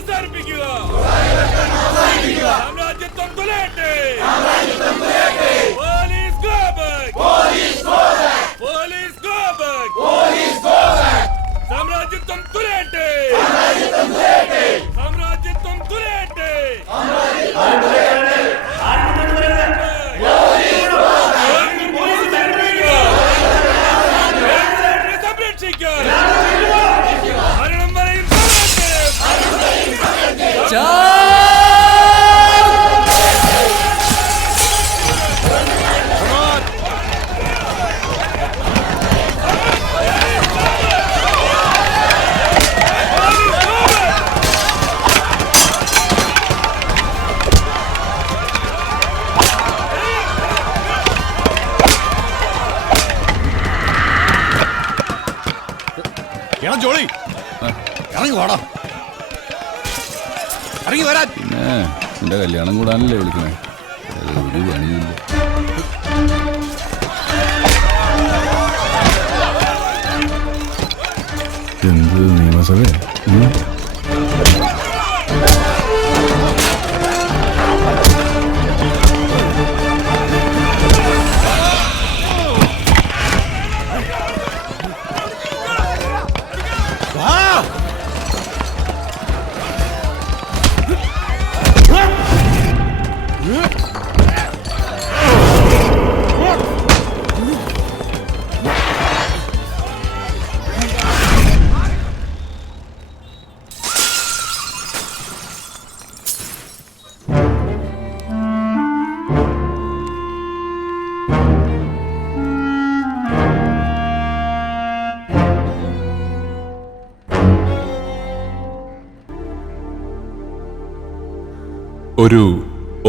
അവസാനിപ്പിക്കുക. സാമ്രാജ്യത്വം തുലയട്ടെ. Police go back. Police go back. സാമ്രാജ്യത്വം തുലയട്ടെ. സാമ്രാജ്യത്വം തുലയട്ടെ. സംരക്ഷിക്കാൻ മരണം വരെയും ജോളി ഇറങ്ങി വാടാ, ഇറങ്ങി വരാൻ. പിന്നെ എന്റെ കല്യാണം കൂടാനല്ലേ വിളിക്കണേ? ഒരു പണിയില്ല. എന്ത് നിയമസഭ? ഒരു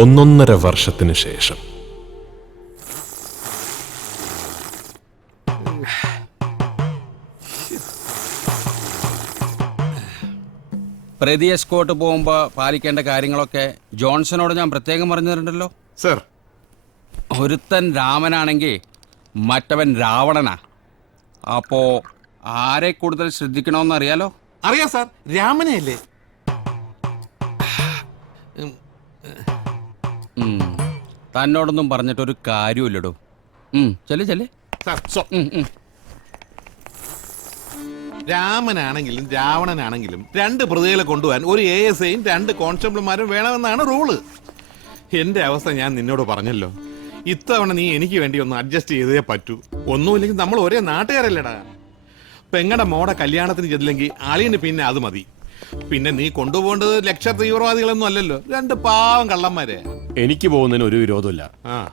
1.5 വർഷത്തിന് ശേഷം പ്രതി എസ്കോട്ട് പോകുമ്പോൾ പാലിക്കേണ്ട കാര്യങ്ങളൊക്കെ ജോൺസണോട് ഞാൻ പ്രത്യേകം പറഞ്ഞു തരണ്ടല്ലോ സർ. ഒരുത്തൻ രാമനാണെങ്കിൽ മറ്റവൻ രാവണനാ. അപ്പോ ആരെ കൂടുതൽ ശ്രദ്ധിക്കണമെന്ന് അറിയാലോ? അറിയാം സാർ, രാമനെ അല്ലേ? തന്നോടൊന്നും പറഞ്ഞിട്ടൊരു കാര്യമില്ലടോ. ചെല്ലേ ചെല്ലേ. രാമനാണെങ്കിലും രാവണനാണെങ്കിലും 2 പ്രതികളെ കൊണ്ടുപോകാൻ ഒരു ASIയും 2 കോൺസ്റ്റബിൾമാരും വേണമെന്നാണ് റൂള്. എന്റെ അവസ്ഥ ഞാൻ നിന്നോട് പറഞ്ഞല്ലോ. ഇത്തവണ നീ എനിക്ക് വേണ്ടി ഒന്ന് അഡ്ജസ്റ്റ് ചെയ്തേ പറ്റൂ. ഒന്നുമില്ലെങ്കിൽ നമ്മൾ ഒരേ നാട്ടുകാരല്ലേടാ. പെങ്ങടെ മോടെ കല്യാണത്തിന് ചെല്ലില്ലെങ്കിൽ അളിയന് പിന്നെ അത് മതി. പിന്നെ നീ കൊണ്ടുപോകേണ്ടത് ലക്ഷ തീവ്രവാദികളൊന്നും അല്ലല്ലോ, 2 പാവം കള്ളന്മാരെ. എനിക്ക് പോകുന്നതിന് ഒരു വിരോധമില്ല.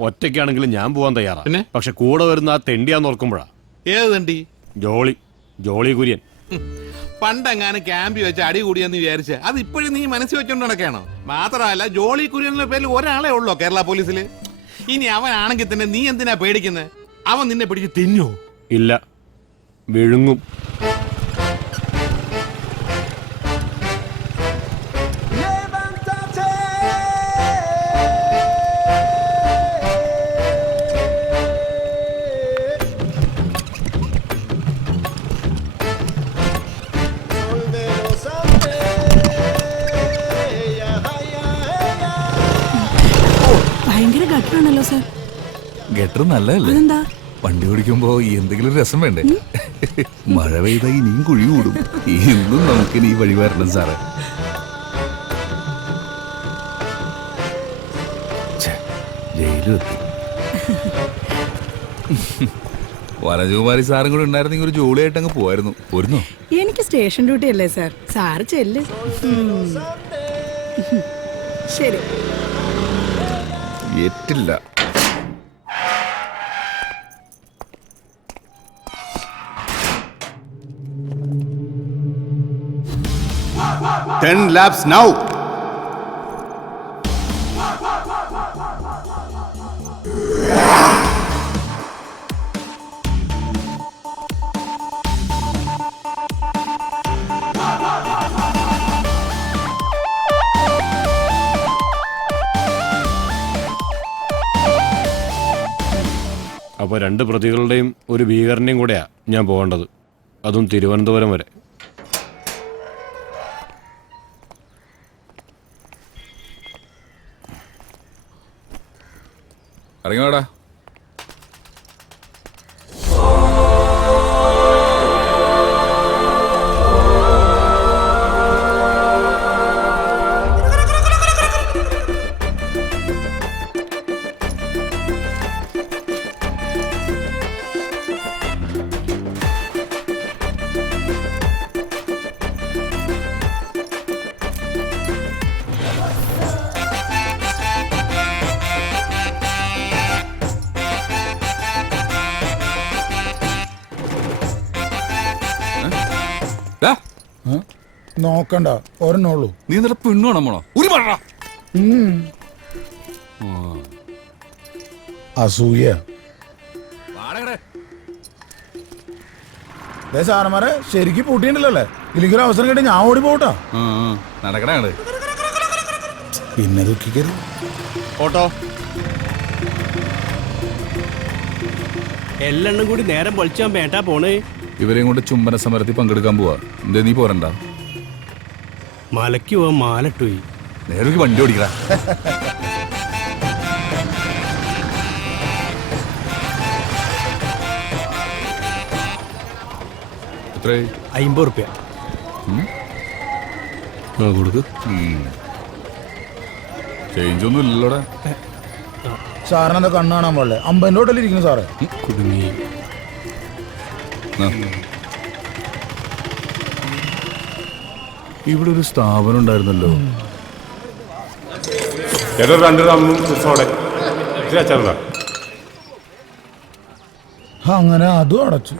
ഒറ്റയ്ക്കാണെങ്കിലും ഞാൻ പോകാൻ തയ്യാറാ. പിന്നെ പക്ഷെ കൂടെ വരുന്ന ആ തെണ്ടിയാന്ന് ഓർക്കുമ്പോഴാ. ഏത് തെണ്ടി? ജോളി കുര്യൻ. പണ്ടെങ്ങാനും ക്യാമ്പി വെച്ച് അടി കൂടിയെന്ന് വിചാരിച്ച് അത് ഇപ്പോഴും നീ മനസ്സിൽ വെച്ചോണ്ട് നടക്കാണോ? മാത്രമല്ല ജോളി കുര്യന്റെ പേരിൽ ഒരാളെ ഉള്ളോ കേരള പോലീസില്? ഇനി അവനാണെങ്കിൽ തന്നെ നീ എന്തിനാ പേടിക്കുന്നത്? അവൻ നിന്നെ പിടിച്ച് തിന്നോ? ഇല്ല, വിഴുങ്ങും. ഭയങ്കര ഗട്ടറാണല്ലോ സാർ. ഗട്ടർ നല്ലതല്ലേ? അതെന്താ? വണ്ടി ഓടിക്കുമ്പോ എന്തെങ്കിലും രസം വേണ്ടേ? മഴ പെയ്ത ഇനിയും കുഴി കൂടും. ഇന്നും നമുക്കിനി ഈ വഴി വരണം സാറേ. ജയിലെത്തി. വനജകുമാരി സാറും കൂടെ ഉണ്ടായിരുന്നെങ്കിൽ ഒരു ജോളിയായിട്ട് അങ്ങ് പോവായിരുന്നു. പോരുന്നോ? എനിക്ക് സ്റ്റേഷൻ ഡ്യൂട്ടി അല്ലേ സാർ. സാറ് ചെല്ല്. ശരി. ഏറ്റില്ല. Ten laps now. അപ്പോൾ 2 പ്രതികളുടെയും ഒരു ഭീകരനെയും കൂടെയാ ഞാൻ പോകേണ്ടത്. അതും തിരുവനന്തപുരം വരെ. ഇറങ്ങി വേടാ. നോക്കണ്ട ഒരെണ്ണുള്ളൂ. നീ എന്നിട്ട് പെണ്ണു വേണം പോണോ? ഒരു പറ. അസൂയ. സാറന്മാരെ ശരിക്കും പൂട്ടിയിട്ടുണ്ടല്ലേ? ഇല്ലെങ്കിൽ ഒരു അവസരം കിട്ടി ഞാൻ ഓടി പോട്ടാ. നടക്കണേ. പിന്നെ ദുഃഖിക്കരുത്. ഓട്ടോ എല്ലെണ്ണം കൂടി നേരം പൊളിച്ചാൻ വേണ്ടാ പോണേ. ഇവരെയും കൊണ്ട് ചുംബന സമരത്തിൽ പങ്കെടുക്കാൻ പോവാ. എന്തേ നീ പോരണ്ട? മലയ്ക്ക് പോവാൻ മാലട്ടുപോയി. നേരെ വണ്ടി ഓടിക്കടാ. എത്ര? 50 റുപ്യ കൊടുക്ക്. ചേഞ്ച് ഒന്നും ഇല്ലല്ലോടെ. സാറിനെന്താ കണ്ണ് കാണാൻ പാടില്ലേ? 50 ഹോട്ടലിൽ ഇരിക്കുന്നു സാറേ. കുടുങ്ങി. ഇവിടെ ഒരു സ്ഥാപനം ഉണ്ടായിരുന്നല്ലോ. അങ്ങനെ അതും അടച്ചു.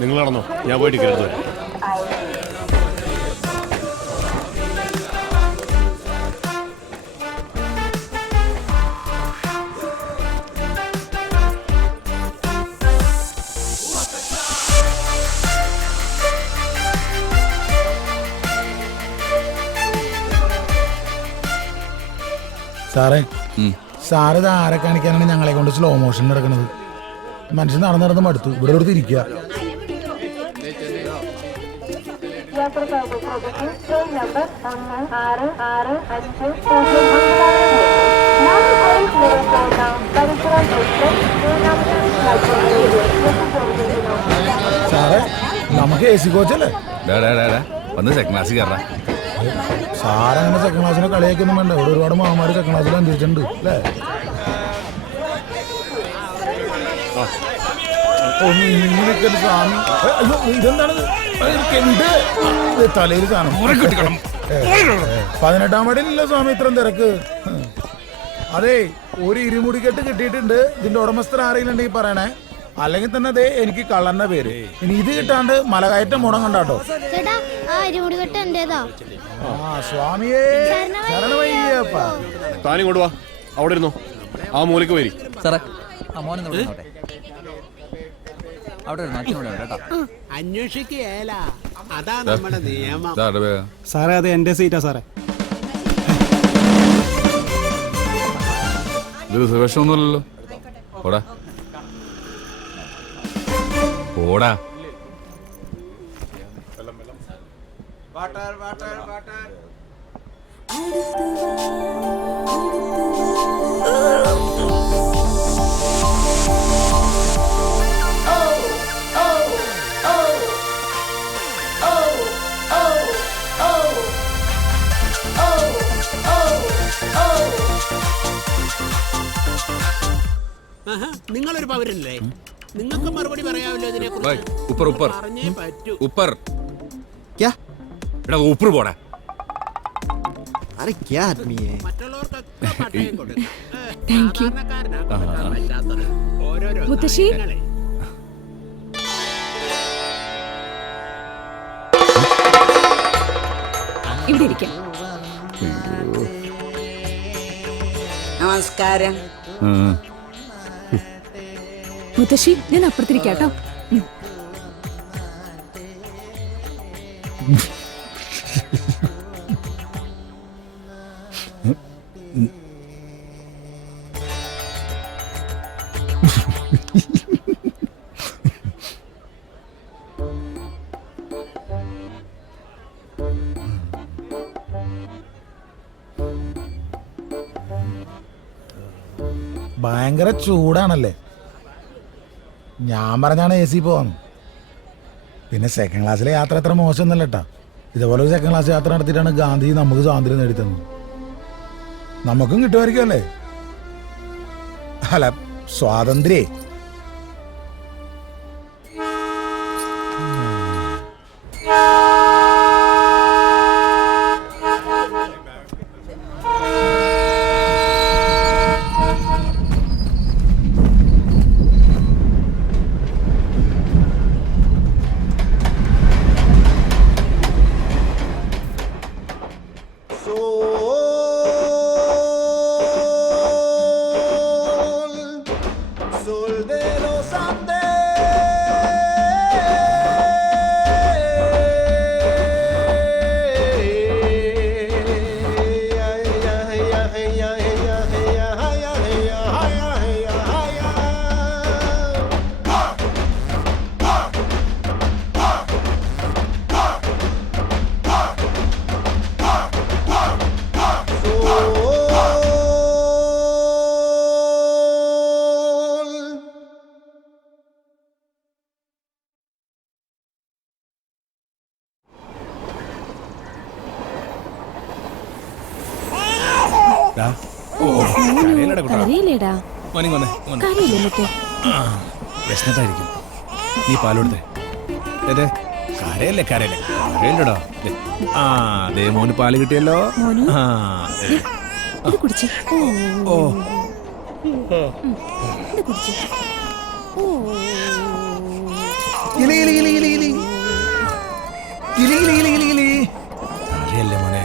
നിങ്ങൾ നടന്നോ, ഞാൻ പോയിട്ട് കയറുന്നു. സാറേ, സാറ് ഇത് ആരെ കാണിക്കാനാണ് ഞങ്ങളെ കൊണ്ട് സ്ലോ മോഷൻ നടക്കുന്നത്? മനുഷ്യൻ നടന്നു നടന്ന് മടുത്തു. ഇവിടെ ഒരു തിരിക്കുക. സാറേ, നമുക്ക് AC കോച്ചല്ലേ? വന്ന് സെക്കൻഡ് ക്ലാസ് കയറാ. സാറങ്ങനെ സെക്കൻഡ് ക്ലാസ്സിനെ കളിയാക്കൊന്നും വേണ്ട. ഇവിടെ ഒരുപാട് മാമാര് സെക്കൻഡ് ക്ലാസ്സിൽ അന്വേഷിച്ചിട്ടുണ്ട് അല്ലേ? സ്വാമി, ഇതെന്താണിത്? തലയിൽ സാധനം. 18-ാം പടിയിലല്ലോ സ്വാമി ഇത്രയും തിരക്ക്. അതെ, ഒരു ഇരുമുടിക്കെട്ട് കിട്ടിയിട്ടുണ്ട്. ഇതിന്റെ ഉടമസ്ഥർ ആരെങ്കിലും ഉണ്ടെങ്കിൽ പറയണേ. അല്ലെങ്കിൽ തന്നെ അതെ, എനിക്ക് കള്ളന്റെ പേര്. ഇനി ഇത് കിട്ടാണ്ട് മലകയറ്റം മുടം കണ്ടാട്ടോ. സ്വാമിയേ ശരണമയ്യപ്പ. താനും കൊണ്ടുവാ. അവിടെ ഇരുന്നോ, ആ മൂലക്ക് വരി. അന്വേഷിക്കുകയല്ല, അതാ നമ്മുടെ നിയമം. സാറേ, അത് എന്റെ സീറ്റാ സാറേ. ഇത് റിസർവേഷൻ ഒന്നുമല്ലല്ലോ. ഓടാ ഓടാ. നിങ്ങളൊരു പൗരനല്ലേ? നിങ്ങൾക്ക് മറുപടി പറയാമല്ലോ ഇതിനെ ऊपर ऊपर ऊपर क्या एड़ा ऊपर बोड़ा. अरे क्या आदमी है. Thank you. മുത്തശ്ശി, ഇവിടെ ഇരിക്കാം. നമസ്കാരം. മുത്തശ്ശി, ഞാൻ അപ്പുറത്തിരിക്കാട്ടോ. ഭയങ്കര ചൂടാണല്ലേ. ഞാൻ പറഞ്ഞാണ് AC പോവാന്ന്. പിന്നെ സെക്കൻഡ് ക്ലാസ്സിലെ യാത്ര അത്ര മോശമൊന്നുമല്ല കേട്ടാ. ഇതേപോലെ ഒരു സെക്കൻഡ് ക്ലാസ് യാത്ര നടത്തിയിട്ടാണ് ഗാന്ധി നമുക്ക് സ്വാതന്ത്ര്യം നേടിത്തന്നത്. നമുക്കും കിട്ടുമായിരിക്കും അല്ലേ? അല്ല, സ്വാതന്ത്ര്യ. കരയില്ലേടാ? കരയില്ലേ? വിശന്നിട്ടായിരിക്കും. നീ പാലോടുത്തേ. കരയല്ലേ കരയല്ലേ കരയല്ലടാ. ആ ദേ മോന് പാല് കിട്ടിയല്ലോ. മോനു, ആ ഇത് കുടിച്ച്. ഓ ഇത് കുടിച്ച്. ഇലി ഇലി ഇലി ഇലി ഇലി ഇലി ഇലി ഇലി ഇലി ഇലി കരയല്ലേ മോനെ.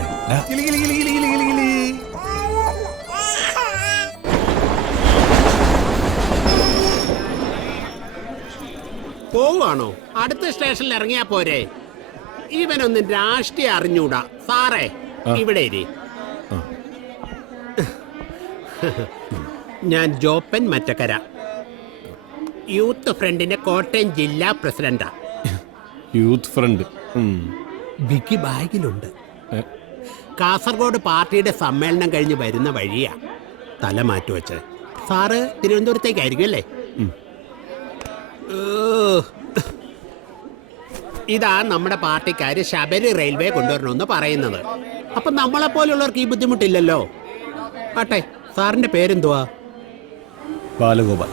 ഇലി ഇലി ഇലി ഇലി ഇലി ഇലി ഇലി. പോവാണോ? അടുത്ത സ്റ്റേഷനിൽ ഇറങ്ങിയാ പോരെ? ഇവനൊന്നും രാഷ്ട്രീയം അറിഞ്ഞൂടാ. സാറേ ഇവിടെ ഇരി. ഞാൻ ജോപ്പൻ മറ്റക്കര, യൂത്ത് ഫ്രണ്ടിന്റെ കോട്ടയം ജില്ലാ പ്രസിഡന്റാ. Youth front. ബിക്കി ബാഗിലുണ്ട്. കാസർഗോഡ് പാർട്ടിയുടെ സമ്മേളനം കഴിഞ്ഞ് വരുന്ന വഴിയാ തല മാറ്റി വെച്ച്. സാറ് തിരുവനന്തപുരത്തേക്കായിരിക്കും അല്ലേ? ഇതാ നമ്മുടെ പാർട്ടിക്കാര് ശബരി റെയിൽവേ കൊണ്ടുവരണമെന്ന് പറയുന്നത്. അപ്പൊ നമ്മളെ പോലുള്ളവർക്ക് ഈ ബുദ്ധിമുട്ടില്ലല്ലോ. ആട്ടെ, സാറിന്റെ പേരെന്തുവാ? ബാലഗോപാൽ.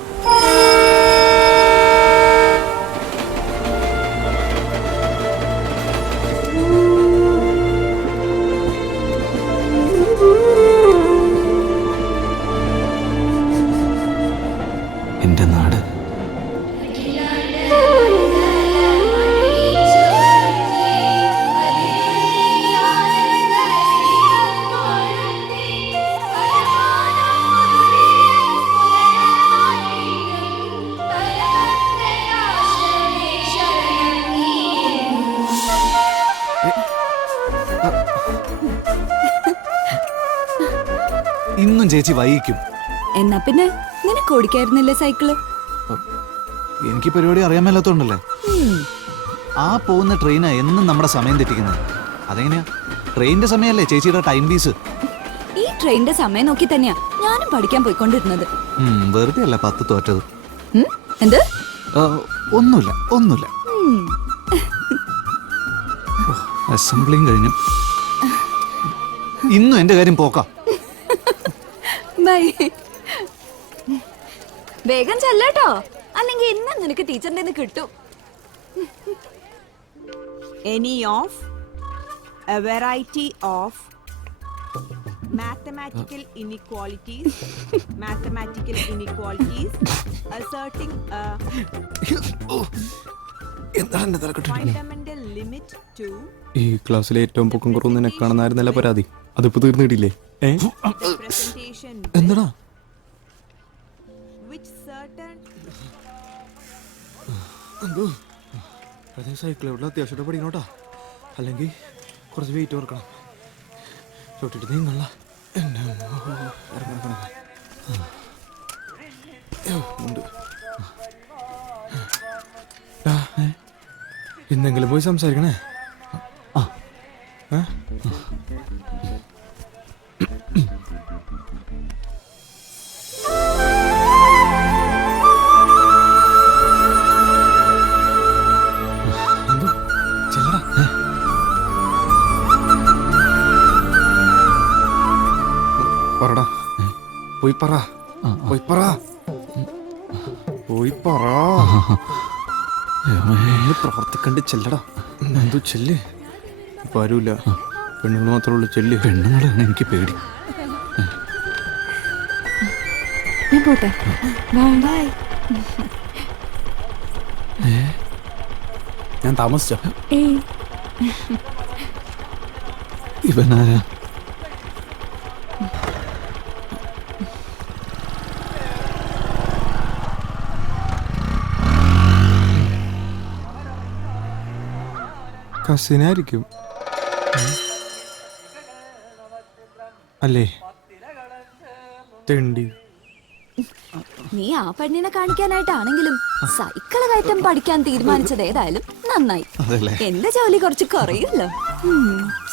എന്റെ നാട് ഇന്നും ചേച്ചി വൈകിക്കും. എന്നാ പിന്നെ നിനക്ക് ഓടിക്കായിരുന്നില്ലേ സൈക്കിള്? എനിക്ക് പരിപാടി അറിയാൻ മേലാത്തോണ്ടല്ലേ. ആ പോകുന്ന ട്രെയിനാ എന്നും നമ്മുടെ സമയം തെറ്റിക്കുന്നത്. അതെങ്ങനെയാ? ട്രെയിനിന്റെ സമയമല്ലേ ചേച്ചിയുടെ ടൈം പീസ്. ഈ ട്രെയിനിന്റെ സമയം നോക്കി തന്നെയാ ഞാനും പഠിക്കാൻ പോയിക്കൊണ്ടിരുന്നത്. വെറുതെ അല്ല 10 തോറ്റത്. എന്ത്? ഒന്നുമില്ല ഒന്നുമില്ല. അസംബ്ലിയും കഴിഞ്ഞു. ഇന്നും എന്റെ കാര്യം പോക്കാം. ബൈ. വേഗം ചെല്ലട്ടോ, അല്ലെങ്കിൽ ഇന്നും നിനക്ക് ടീച്ചറിന്റെ കിട്ടും. Any of a variety of mathematical inequalities asserting a fundamental limit to ഈ ക്ലാസ്സിലെ ഏറ്റവും പൊക്കം കുറവ് നിനക്കാണെന്നായിരുന്നല്ല പരാതി. അതിപ്പോ തീർന്നിട്ടില്ലേ? എന്താടാ which certain സൈക്കിൾ എവിടെ അത്യാവശ്യമായിട്ട് പഠിക്കണോട്ടാ, അല്ലെങ്കിൽ കുറച്ച് വെയിറ്റ് ഓർക്കണം. ചോട്ടിട്ട് നീങ്ങല്ല. ഇന്നെങ്കിലും പോയി സംസാരിക്കണേ. പോയി പറ പോയി പറ പോയി പറ പ്രവർത്തിക്കണ്ട് ചെല്ലടാ എന്തോ ചെല്ല് ഇപ്പൊ ആരുമില്ല പെണ്ണുങ്ങൾ മാത്രമേ ഉള്ളൂ ചെല്ല് പെണ്ണുങ്ങളാണ് എനിക്ക് പേടി. ഞാൻ പോട്ടെ. ബൈ. ഞാൻ താമസിച്ചോ? ഏയ് ഇവനാരാ? കസിനായിരിക്കും അല്ലേ? തെണ്ടി. നീ ആ പെണ്ണിനെ കാണിക്കാനായിട്ടാണെങ്കിലും സൈക്കിള് കയറ്റം പഠിക്കാൻ തീരുമാനിച്ചത് ഏതായാലും നന്നായി. എന്റെ ജോലി കുറച്ച് കുറയുമല്ലോ.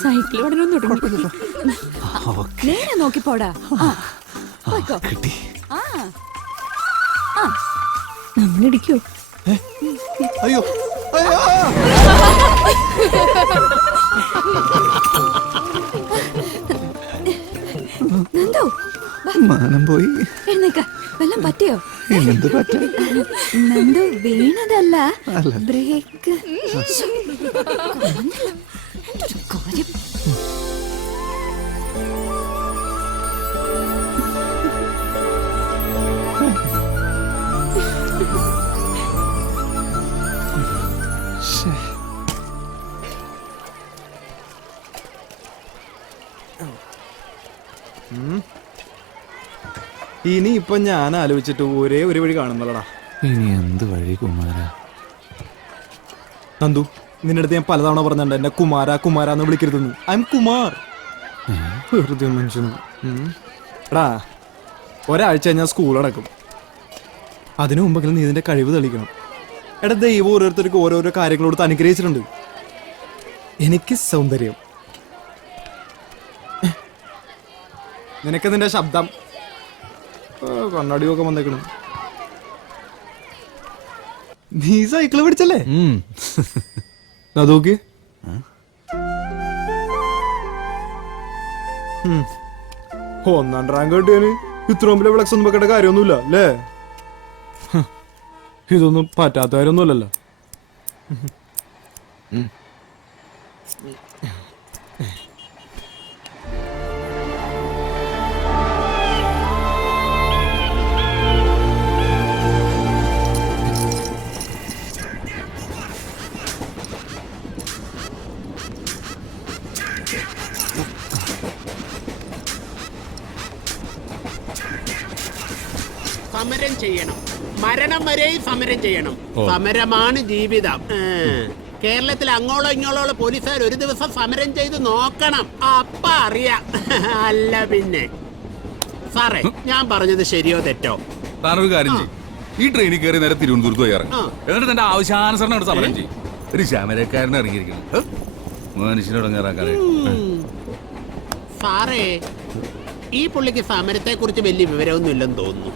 സൈക്കിൾ ഓടാനൊന്നും തുടങ്ങി. നേരെ നോക്കിപ്പോടാ. പോയിക്കോ. നമ്മളിടിക്കോ? അയ്യോ നന്ദു മാനം പോയി. എഴുന്നേക്ക. വല്ലം പറ്റിയോ? എന്ത് പറ്റ? നന്ദു വീണതല്ല, ബ്രേക്ക്. കാര്യം ഇനി ഇപ്പൊ ഞാൻ ആലോചിച്ചിട്ട് ഒരേ ഒരു വഴി കാണുന്നല്ലടാ. ഇനി എന്ത് വഴി കുമാര? നന്ദു, നിന്റെ അടുത്ത് ഞാൻ പലതവണ പറഞ്ഞിട്ടുണ്ട് എന്നെ കുമാര കുമാര എന്ന് വിളിക്കരുതെന്ന്. I M Kumar. വെറുതെ മനുഷ്യന്. എടാ, ഒരാഴ്ച കഴിഞ്ഞാൽ സ്കൂൾ അടക്കും. അതിനു മുമ്പെങ്കിലും നീ ഇതിന്റെ കഴിവ് തെളിയിക്കണം. എടാ, ദൈവം ഓരോരുത്തർക്ക് ഓരോരോ കാര്യങ്ങളോട് അനുഗ്രഹിച്ചിട്ടുണ്ട്. എനിക്ക് സൗന്ദര്യം, നിനക്ക് നിന്റെ ശബ്ദം, കണ്ണാടിയൊക്കെ വന്നേക്കണം. നീ സൈക്കിള് പിടിച്ചല്ലേ? അതോക്ക് ഒന്നാം റാങ്ക് കിട്ടിയാന് ഇത്ര മുമ്പിലെ ഫ്ലക്സ് ഒന്നും വെക്കേണ്ട കാര്യമൊന്നുമില്ല അല്ലേ? ഇതൊന്നും പറ്റാത്ത കാര്യമൊന്നുമല്ലല്ലോ. സമരം ചെയ്യണം, മരണം വരെയും സമരം ചെയ്യണം. സമരമാണ് ജീവിതം. കേരളത്തിൽ അങ്ങോളോ ഇങ്ങോളോ പോലീസുകാർ ഒരു ദിവസം സമരം ചെയ്ത് നോക്കണം, അപ്പ അറിയാം. അല്ല പിന്നെ സാറേ, ഞാൻ പറഞ്ഞത് ശരിയോ തെറ്റോ? താനൊരു കാര്യം ചെയ്യും, ഈ ട്രെയിനിൽ കയറി നേരെ തിരുവനന്തപുരത്ത് പോയി ഇറങ്ങും. എന്നിട്ട് തന്റെ ആവശ്യാനുസരണം അവിടെ സമരം ചെയ്യും. ഒരു ശമരക്കാരനെ ഇറങ്ങിയിരിക്കണം, മനുഷ്യനോട് ഇറങ്ങാറാക്കാതെ. സാറേ, ഈ പുള്ളിക്ക് സമരത്തെ കുറിച്ച് വലിയ വിവരമൊന്നും ഇല്ലെന്ന് തോന്നുന്നു.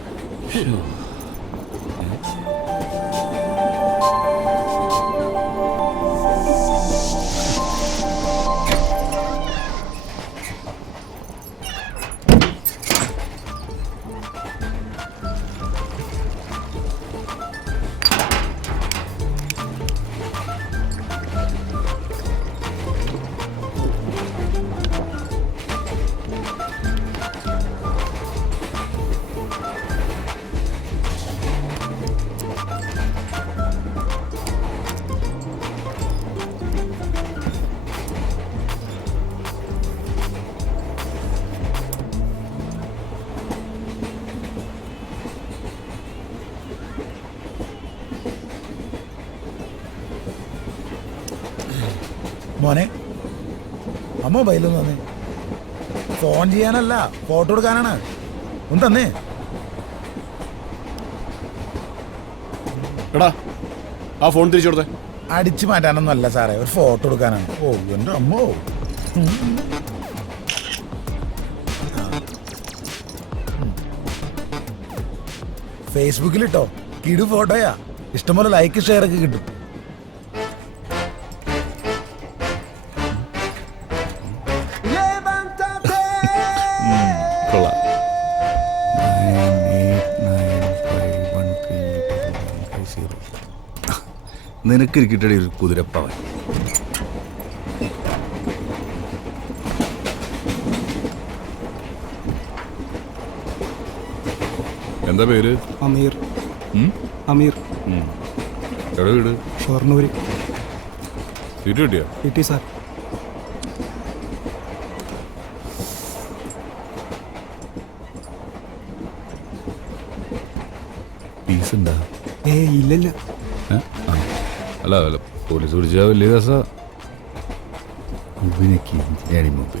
മോനെ, ആ മൊബൈലൊന്നും തന്നെ ഫോൺ ചെയ്യാനല്ല, ഫോട്ടോ എടുക്കാനാണ്. ഒന്ന് തന്നേ. എടാ, ആ ഫോൺ തിരിച്ചു കൊടുത്തേ. അടിച്ചു മാറ്റാനൊന്നും അല്ല സാറേ, ഒരു ഫോട്ടോ എടുക്കാനാണ്. ഓ എൻ്റെ അമ്മോ. ഫേസ്ബുക്കിലിട്ടോ, കിടു ഫോട്ടോയാ. ഇഷ്ടംപോലെ ലൈക്ക് ഷെയർ ഒക്കെ കിട്ടും. കൊള്ളാം. നിനക്ക് കിട്ടടി ഒരു കുതിരപ്പവൻ. എന്താ പേര്? അമീർ. ഉം? അമീർ. എവിടെ വീട്? ഷൊർണൂര്. സീറ്റ് കിട്ടിയോ? കിട്ടി സാർ. ഫീസ് ഉണ്ടാ? ഇല്ലല്ല. അല്ല അല്ല, പോലീസ് പിടിച്ചാ വലിയ രസ. ഇവനൊക്കെ എഞ്ചിനീയറിംഗ് മുമ്പ്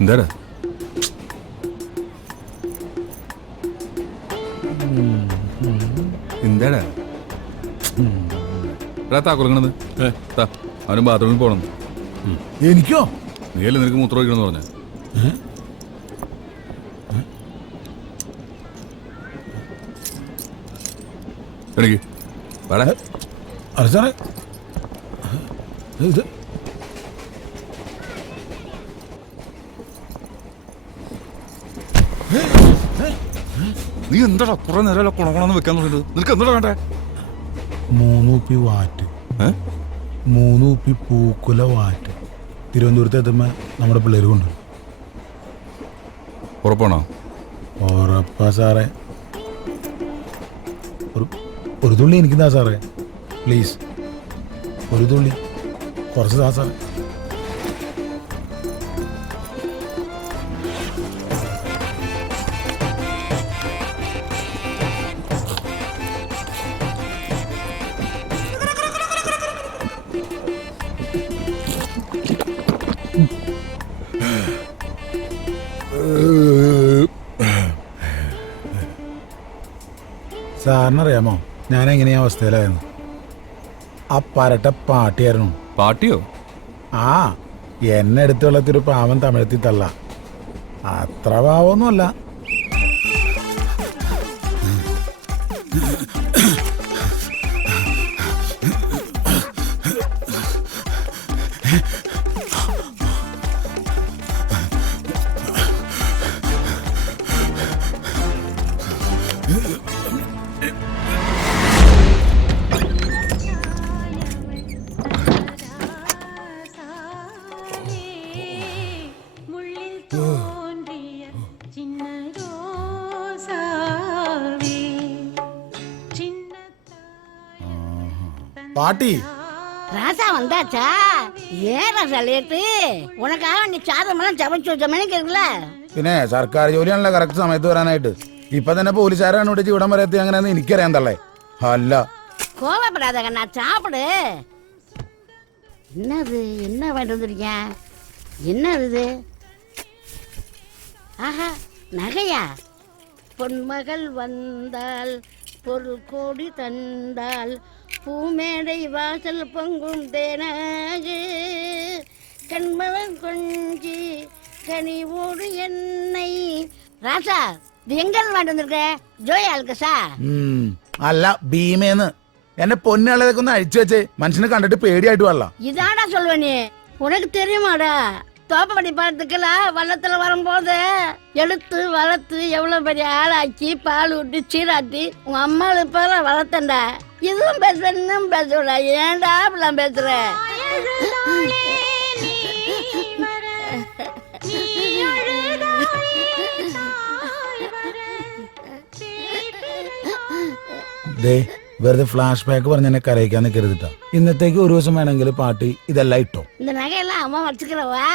എന്താടാ? എന്താടാ താക്കുറങ്ങണത്? അവനും ബാത്റൂമിൽ പോണം. എനിക്കോ? നീയല്ലേ നിനക്ക് മൂത്രം ഒഴിക്കണമെന്ന് പറഞ്ഞ? എനിക്ക് വേടാ. അതെ സാറേ, ഇത് നീ എന്താടാ കുറെ നേരം കുണകുണെന്ന് വെക്കാൻ തുടങ്ങിയത്? നിനക്ക് എന്താ വേണ്ടേ? 3 കുപ്പി വാറ്റ്, 3 കുപ്പി പൂക്കുല വാറ്റ് തിരുവനന്തപുരത്ത് എത്തുമ്പോ നമ്മുടെ പിള്ളേർ കൊണ്ടുവരും. ഉറപ്പാണോ? ഉറപ്പാ സാറേ. ഒരു തുള്ളി എനിക്ക് താ സാറേ, പ്ലീസ്. ഒരു തുള്ളി കുറച്ച് താ സാറേ. സാറിനറിയാമോ ഞാൻ എങ്ങനെയാ അവസ്ഥയിലായിരുന്നു? ആ പരട്ട പാട്ടിയായിരുന്നു. പാട്ടിയോ? ആ, എന്നെ എടുത്തുള്ളൊരു പാവം തമിഴത്തി തള്ള. അത്ര പാവമൊന്നുമല്ല. பாட்டி ராசா வந்தாச்சா? ஏன் ராசா லேட்டு? உனக்காக நீ சாதமெல்லாம் சமைச்சு வச்ச மணிக்கு இருக்குல்ல. പിന്നെ സർക്കാർ ജോലിയാണല്ലോ കറക്റ്റ് സമയത്ത് വരാനായിട്ട്. ഇപ്പൊ തന്നെ പോലീസുകാരാണ് വിളിച്ച് ഇവിടം വരെ എത്തി. അങ്ങനെയാണെന്ന് എനിക്കറിയാൻ തള്ളേ. അല്ല, கோவப்படாத கண்ணா, சாப்பிடு. என்னது, என்ன வாங்கிட்டு வந்திருக்கேன்? என்ன இது? ஆஹா, நகையா? பொன்மகள் வந்தால் பொருள் கோடி தந்தால் பூமேடை வாசல் பொங்கும் தேனாக கண்மவன் கொஞ்சி கனிவோடு என்னை. ராசா, இது எங்க வாங்கிட்டு வந்திருக்க? ஜோயா அல்கசா? അല്ല, ഭീമേന്ന്. എന്നെ പൊന്നാളതൊക്കെ ഒന്ന് അഴിച്ചു വെച്ച് മനുഷ്യനെ കണ്ടിട്ട് പേടിയായിട്ട് വല്ല. இதாடா சொல்லுவ நீ? உனக்கு தெரியுமாடா? தோப்படி பழத்துக்கெல்லாம் வள்ளத்துல வரும்போது எடுத்து வளர்த்து எவ்வளவு பெரிய ஆளாக்கி பால் விட்டு சீராட்டி உங்க அம்மாவை பேர வளர்த்தண்டா. இதுவும் பேசுறேன் பேசுறா. ஏன்டா அப்படிலாம் பேசுற? വെറുതെ ഫ്ലാഷ് ബാക്ക് പറഞ്ഞ് എന്നെ കരയിക്കാൻ നിൽക്കരുതിട്ടാ. ഇന്നത്തേക്ക് ഒരു ദിവസം വേണമെങ്കിൽ പാട്ടി ഇതെല്ലാം ഇട്ടോ. இந்த நகையெல்லாம் அம்மா வச்சுக்கிறவா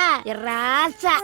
ராசா.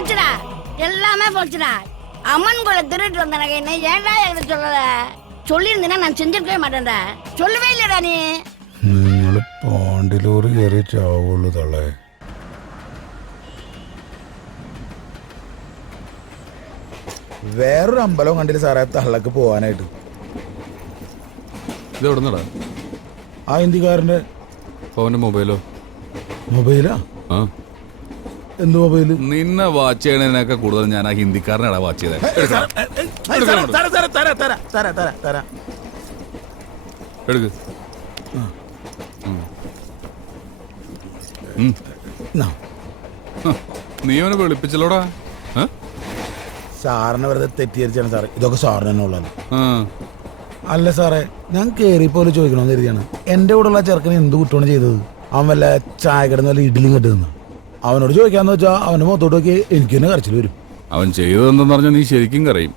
போச்சுடா எல்லாமே போச்சுடா அம்மன் கூட திருட்டு வந்த நகை என்ன ஏன்டா எனக்கு சொல்லல சொல்லியிருந்தேன்னா நான் செஞ்சிருக்கவே மாட்டேன்டா சொல்லவே இல்லடா நீ നിങ്ങൾ പാണ്ടിലൂർ കയറി ചാവുള്ളൂ തള്ളേ വേറൊരു അമ്പലവും കണ്ടില്ല സാറേ തള്ളക്ക് പോവാനായിട്ട്. ഇത് എവിടെ നിന്നടാ? ആ ഹിന്ദിക്കാരന്റെ അവന്റെ മൊബൈലോ? മൊബൈലാ? ആ എന്ത് മൊബൈല്? നിന്നെ വാച്ച് ചെയ്യണതിനൊക്കെ കൂടുതൽ ഞാൻ ആ ഹിന്ദിക്കാരനാടാ വാച്ച് ചെയ്തത്. എടുക്ക്. നീ അവനെ വെളുപ്പിച്ചല്ലോടാ. സാറിനെ വെറുതെ തെറ്റിദ്ധരിച്ചാണ് സാറേ, ഇതൊക്കെ സാറിന് തന്നെ ഉള്ളത്. അല്ല സാറേ, ഞാൻ കേറിപ്പോലെ ചോദിക്കണമെന്ന് കരുതിയാണ്. എന്റെ കൂടെ ഉള്ള ചെറുക്കന് എന്ത് കുറ്റമാണ് ചെയ്തത്? അവൻ വല്ല ചായ കിടന്ന് വല്ല ഇഡ്ഡലിയും കെട്ടുന്ന അവനോട് ചോദിക്കാന്ന് വെച്ചാൽ അവന്റെ മുഖത്തോട്ട് നോക്കി എനിക്ക് തന്നെ കരച്ചിൽ വരും. അവൻ ചെയ്തതെന്തെന്ന് പറഞ്ഞാൽ നീ ശരിക്കും കരയും.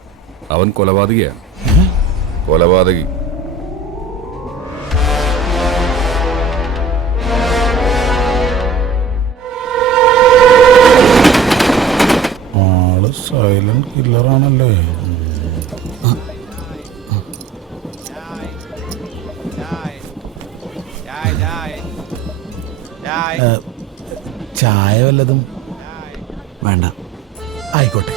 അവൻ കൊലപാതകിയാണ്. കൊലപാതകി. ആള് സൈലന്റ് കില്ലറാണല്ലേ. ചായ വല്ലതും വേണ്ട. ആയിക്കോട്ടെ.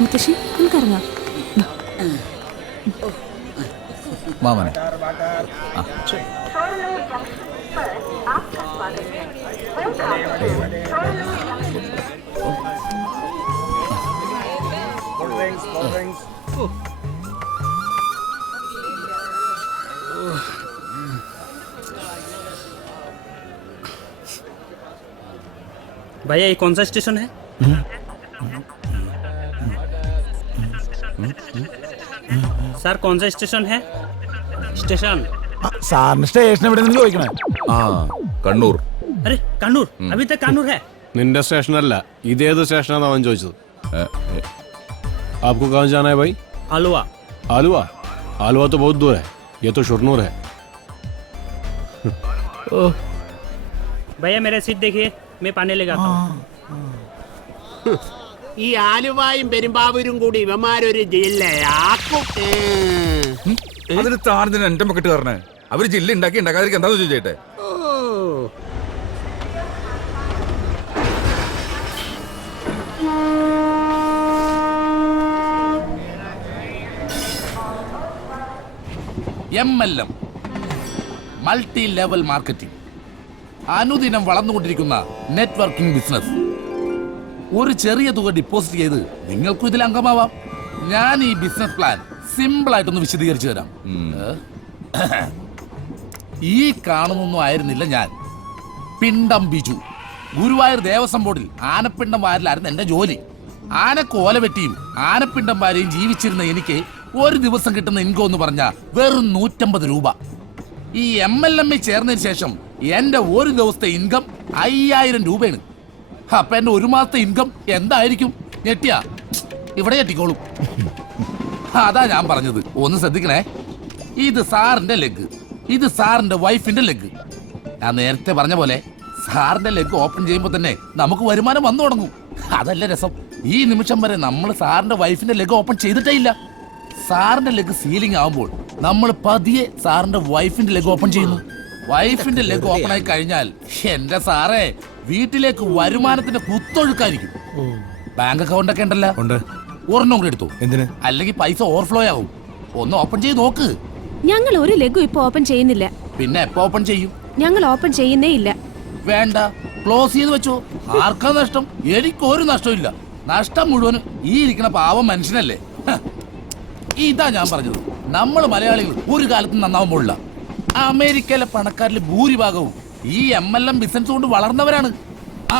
മുത്തശ്ശി നമുക്കിറങ്ങാം. മാമനെ भैया ये कौन सा स्टेशन है? सर कौन सा स्टेशन है? स्टेशन സാറിന് സ്റ്റേഷൻ എവിടെ നിന്ന് ചോദിക്കണേ? ആ കണ്ണൂർ. अरे कानूर अभी तक कानूर है. നിന്റെ സ്റ്റേഷനല്ല, ഇതേത് സ്റ്റേഷനാണ് അവൻ ചോദിച്ചത്. आपको कहाँ जाना है भाई? आलुआ. आलुआ? आलुआ तो बहुत दूर है, ये तो शुरनूर है. भैया मेरा सीट देखिए, मैं पानी लेगा. ഈ ആലുവായും പെരുമ്പാവൂരും കൂടി ഇവന്മാരൊരു ജില്ലയാക്കും. അതിന് താരത്തിന് എന്റെ മക്കിട്ട് കാരണേ അവര് ജില്ല ഉണ്ടാക്കി ഉണ്ടാക്കാതിരിക്കും. എന്താന്ന് ചോദിച്ചേട്ടെ. MLM മൾട്ടി ലെവൽ മാർക്കറ്റിംഗ്, അനുദിനം വളർന്നുകൊണ്ടിരിക്കുന്ന നെറ്റ്വർക്കിംഗ് ബിസിനസ്. ഒരു ചെറിയ തുക ഡിപ്പോസിറ്റ് ചെയ്ത് നിങ്ങൾക്കും ഇതിൽ അംഗമാവാം. ഞാൻ ഈ ബിസിനസ് പ്ലാൻ സിമ്പിൾ ആയിട്ടൊന്ന് വിശദീകരിച്ചു തരാം. ഈ കാണുന്നൊന്നും ആയിരുന്നില്ല ഞാൻ. പിണ്ടം ബിജു. ഗുരുവായൂർ ദേവസ്വം ബോർഡിൽ ആനപ്പിണ്ടം വാരലായിരുന്നു എന്റെ ജോലി. ആനക്കോല വെട്ടിയും ആനപ്പിണ്ടം വാരയും ജീവിച്ചിരുന്ന എനിക്ക് ഒരു ദിവസം കിട്ടുന്ന ഇൻകം എന്ന് പറഞ്ഞാൽ വെറും 150 രൂപ. ഈ MLM ചേർന്നതിന് ശേഷം എന്റെ ഒരു ദിവസത്തെ ഇൻകം 5000 രൂപയാണ്. അപ്പൊ എന്റെ ഒരു മാസത്തെ ഇൻകം എന്തായിരിക്കും? ഞെട്ടിയാ? ഇവിടെ ഞെട്ടിക്കോളും. അതാ ഞാൻ പറഞ്ഞത്, ഒന്ന് ശ്രദ്ധിക്കണേ. ഇത് സാറിന്റെ ലെഗ്, ഇത് സാറിന്റെ വൈഫിന്റെ ലെഗ്. ഞാൻ നേരത്തെ പറഞ്ഞ പോലെ സാറിന്റെ ലെഗ് ഓപ്പൺ ചെയ്യുമ്പോൾ തന്നെ നമുക്ക് വരുമാനം വന്നു തുടങ്ങും. അതല്ല രസം. ഈ നിമിഷം വരെ നമ്മൾ സാറിന്റെ വൈഫിന്റെ ലെഗ് ഓപ്പൺ ചെയ്തിട്ടേ ഇല്ല. സാറിന്റെ ലെഗ് സീലിംഗ് ആവുമ്പോൾ നമ്മൾ പതിയെ സാറിന്റെ വൈഫിന്റെ ലെഗ് ഓപ്പൺ ചെയ്യുന്നു. വൈഫിന്റെ ലെഗ് ഓപ്പൺ ആയി കഴിഞ്ഞാൽ എന്റെ സാറേ വീട്ടിലേക്ക് വരുമാനത്തിന്റെ കുത്തൊഴുക്കായിരിക്കും. ബാങ്ക് അക്കൗണ്ട് ഒക്കെ ഉണ്ടല്ലോ, ഒരെണ്ണം കൂടെ എടുത്തു. എന്തിന്? അല്ലെങ്കിൽ പൈസ ഓവർഫ്ലോ ആവും. ഒന്ന് ഓപ്പൺ ചെയ്ത് നോക്ക്. ഞങ്ങൾ ഒരു ലെഗും ഇപ്പൊ ഓപ്പൺ ചെയ്യുന്നില്ല. പിന്നെ എപ്പോ ഓപ്പൺ ചെയ്യും? ഞങ്ങൾ ഓപ്പൺ ചെയ്യുന്നേ ഇല്ല. വേണ്ട, ക്ലോസ് ചെയ്ത് വെച്ചോ. ആർക്കാ നഷ്ടം? എനിക്കൊരു നഷ്ടമില്ല. നഷ്ടം മുഴുവനും ഈ ഇരിക്കുന്ന പാവം മനുഷ്യനല്ലേ. ഇതാ ഞാൻ പറഞ്ഞത്, നമ്മൾ മലയാളികൾ ഒരു കാലത്തും നന്നാവാൻ പോളില്ല. അമേരിക്കയിലെ പണക്കാരിൽ ഭൂരിഭാഗവും ഈ MLM ബിസിനസ് കൊണ്ട് വളർന്നവരാണ്.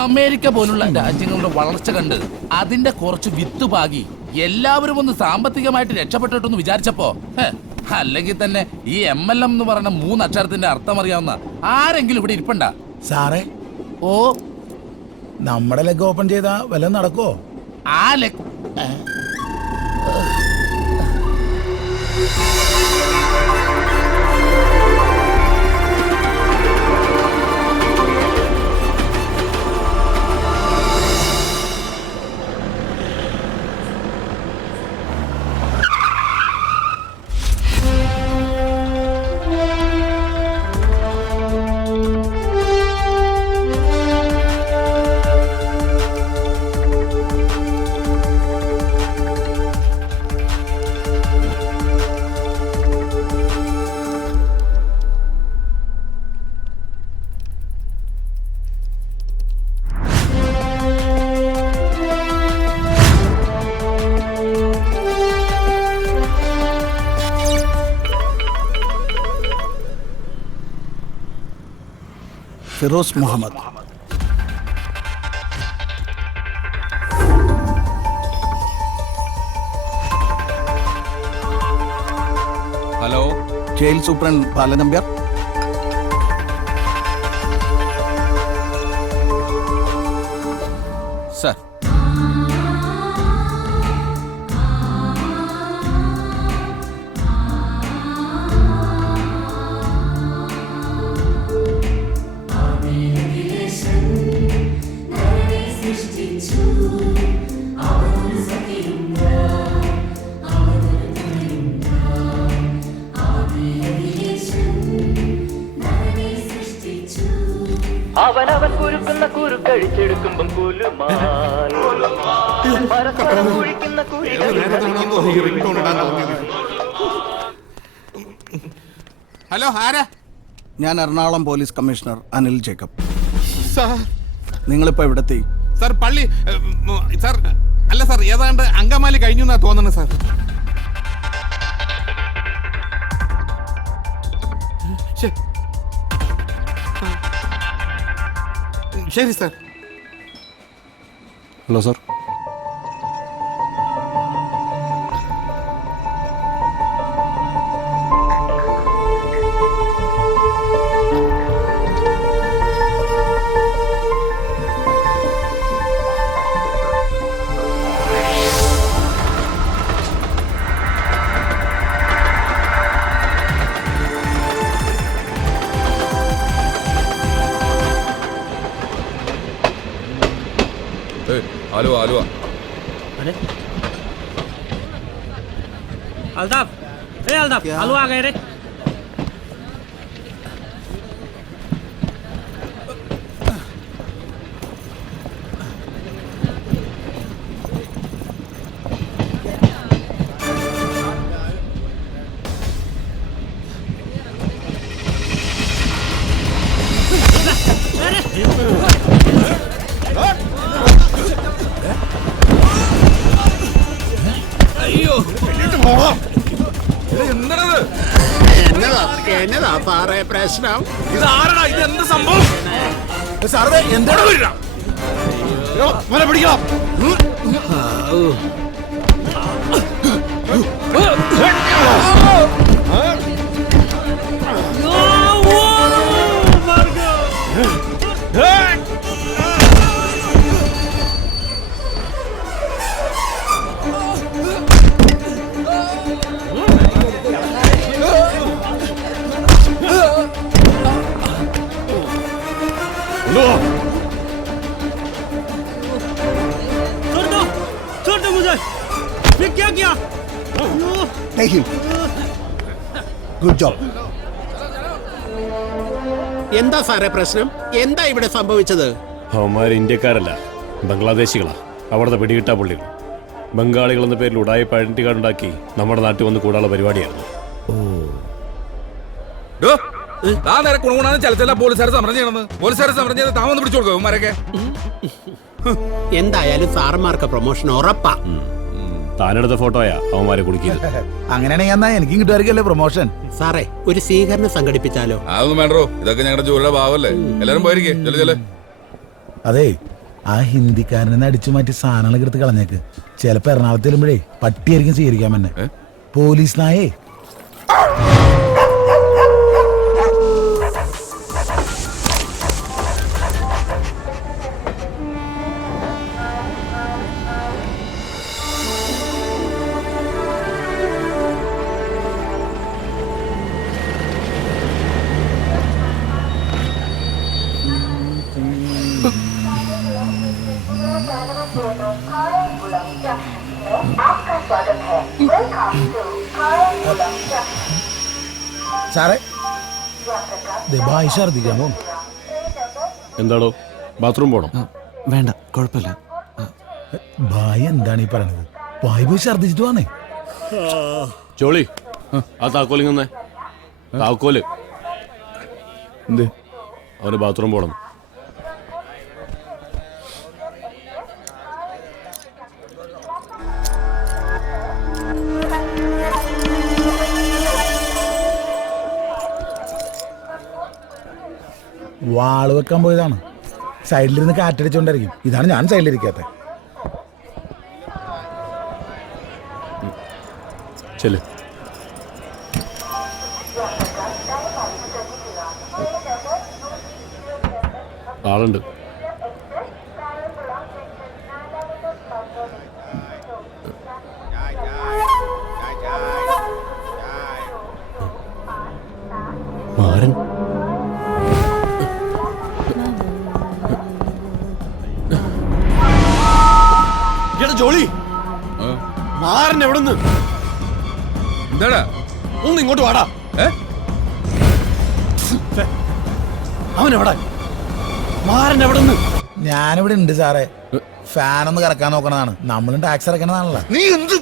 അമേരിക്ക പോലുള്ള രാജ്യങ്ങളുടെ വളർച്ച കണ്ട് അതിന്റെ കുറച്ച് വിത്ത് പാകി എല്ലാവരും ഒന്ന് സാമ്പത്തികമായിട്ട് രക്ഷപ്പെട്ടിട്ടെന്ന് വിചാരിച്ചപ്പോ, അല്ലെങ്കിൽ തന്നെ ഈ MLM എന്ന് പറയുന്ന 3 അക്ഷരത്തിന്റെ അർത്ഥം അറിയാവുന്ന ആരെങ്കിലും ഇവിടെ ഇരിപ്പണ്ട? സാറേ, ഓ, നമ്മുടെ ലെഗ് ഓപ്പൺ ചെയ്താ വല്ലതും നടക്കോ? ആ ലെഗ് Firoz Muhammad. Hello, jail superintendent Balan Nambiar. Sir. അവനവൻ കുരുക്കുന്ന കുരുക്കഴിച്ചെടുക്കുമ്പം കുഴിക്കുന്ന ഹലോ, ആരാ? ഞാൻ Ernakulam police commissioner Anil Jacob. Sir, നിങ്ങളിപ്പോ എവിടെത്തി? സാർ പള്ളി സാർ അല്ല സാർ, ഏതാണ്ട് അങ്കമാലി കഴിഞ്ഞു എന്നാ തോന്നുന്നത് സാർ. ശരി sir. Hello sir. Aluva Aluva. Altaf, Altaf, आलू आ गए रे. അയ്യോ, എന്നതാ സാറേ പ്രശ്നം? ഇതാരടാ? ഇത് എന്ത് സംഭവം? സാറേ എന്താ പിടിക്കണം. छोड़ दो मुझे. ये क्या किया? Good job. എന്താ സാറേ പ്രശ്നം? എന്താ ഇവിടെ സംഭവിച്ചത്? അവന്മാർ ഇന്ത്യക്കാരല്ല, ബംഗ്ലാദേശികളാ. അവിടുത്തെ പിടികിട്ടാ പുള്ളികൾ. ബംഗാളികൾ എന്ന പേരിൽ ഉടായ്പ ഐഡന്റിറ്റി കാർഡ് ഉണ്ടാക്കി നമ്മുടെ നാട്ടിൽ വന്ന് കൂടാനുള്ള പരിപാടിയായിരുന്നു. നേരെ കുണുകുണാന്ന് ചലച്ചല്ല പോലീസുകാർ സമരം ചെയ്യണമെന്ന്. പോലീസുകാർ സമരം ചെയ്ത് താമന്ന് പിടിച്ചു കൊടുക്കും അവന്മാരൊക്കെ. എന്തായാലും സാറന്മാർക്ക് പ്രൊമോഷൻ ഉറപ്പാ. താനെടുത്ത ഫോട്ടോയാ അവന്മാരെ കുടുക്കിയത്. അങ്ങനെയാണെങ്കിൽ എനിക്കും കിട്ടുമായിരിക്കല്ലേ പ്രൊമോഷൻ. സാറേ, ഒരു സ്വീകരണം സംഘടിപ്പിച്ചാലോ? അതൊന്നും വേണ്ടോ, ഇതൊക്കെ ഞങ്ങളുടെ ജോലിയുടെ ഭാവമല്ലേ. എല്ലാരും പോയിരിക്കേ. ചെല്ലേ. അതെ, ആ ഹിന്ദിക്കാരനെ അടിച്ചു മാറ്റി സാധനങ്ങളൊക്കെ എടുത്ത് കളഞ്ഞേക്ക്. ചിലപ്പോ എറണാകുളത്ത് വരുമ്പോഴേ പട്ടിയായിരിക്കും സ്വീകരിക്കാൻ തന്നെ. പോലീസ് നായേ. സാറേ ഭായി ഛർദിക്കാമോ? എന്താടോ ബാത്റൂം പോണം? വേണ്ട, കുഴപ്പമില്ല. ഭായി എന്താണ് ഈ പറയണത്? ഭായി പോയി ഛർദിച്ചിട്ട് വന്നേ. ജോളി, ആ താക്കോലിങ്ങന്നേ. താക്കോല് എന്ത്? അവന് ബാത്റൂം പോണം. വാള് വെക്കാൻ പോയതാണ്. സൈഡിലിരുന്ന് കാറ്റടിച്ചോണ്ടായിരിക്കും. ഇതാണ് ഞാൻ സൈഡിലിരിക്കാത്ത. ചെല്. ആളുണ്ട്. മാരൻ. ജോളി, മാരൻ എവിടുന്ന്? എന്താടാ? ഒന്ന് ഇങ്ങോട്ട് വാടാ. അവൻ എവിടെ? മാരൻ എവിടുന്ന്? ഞാനിവിടെ ഉണ്ട് സാറേ. ഫാനൊന്ന് കറക്കാൻ നോക്കണതാണ്. നമ്മളും ടാക്സ് അടക്കണതാണല്ലോ. നീ എന്ത്?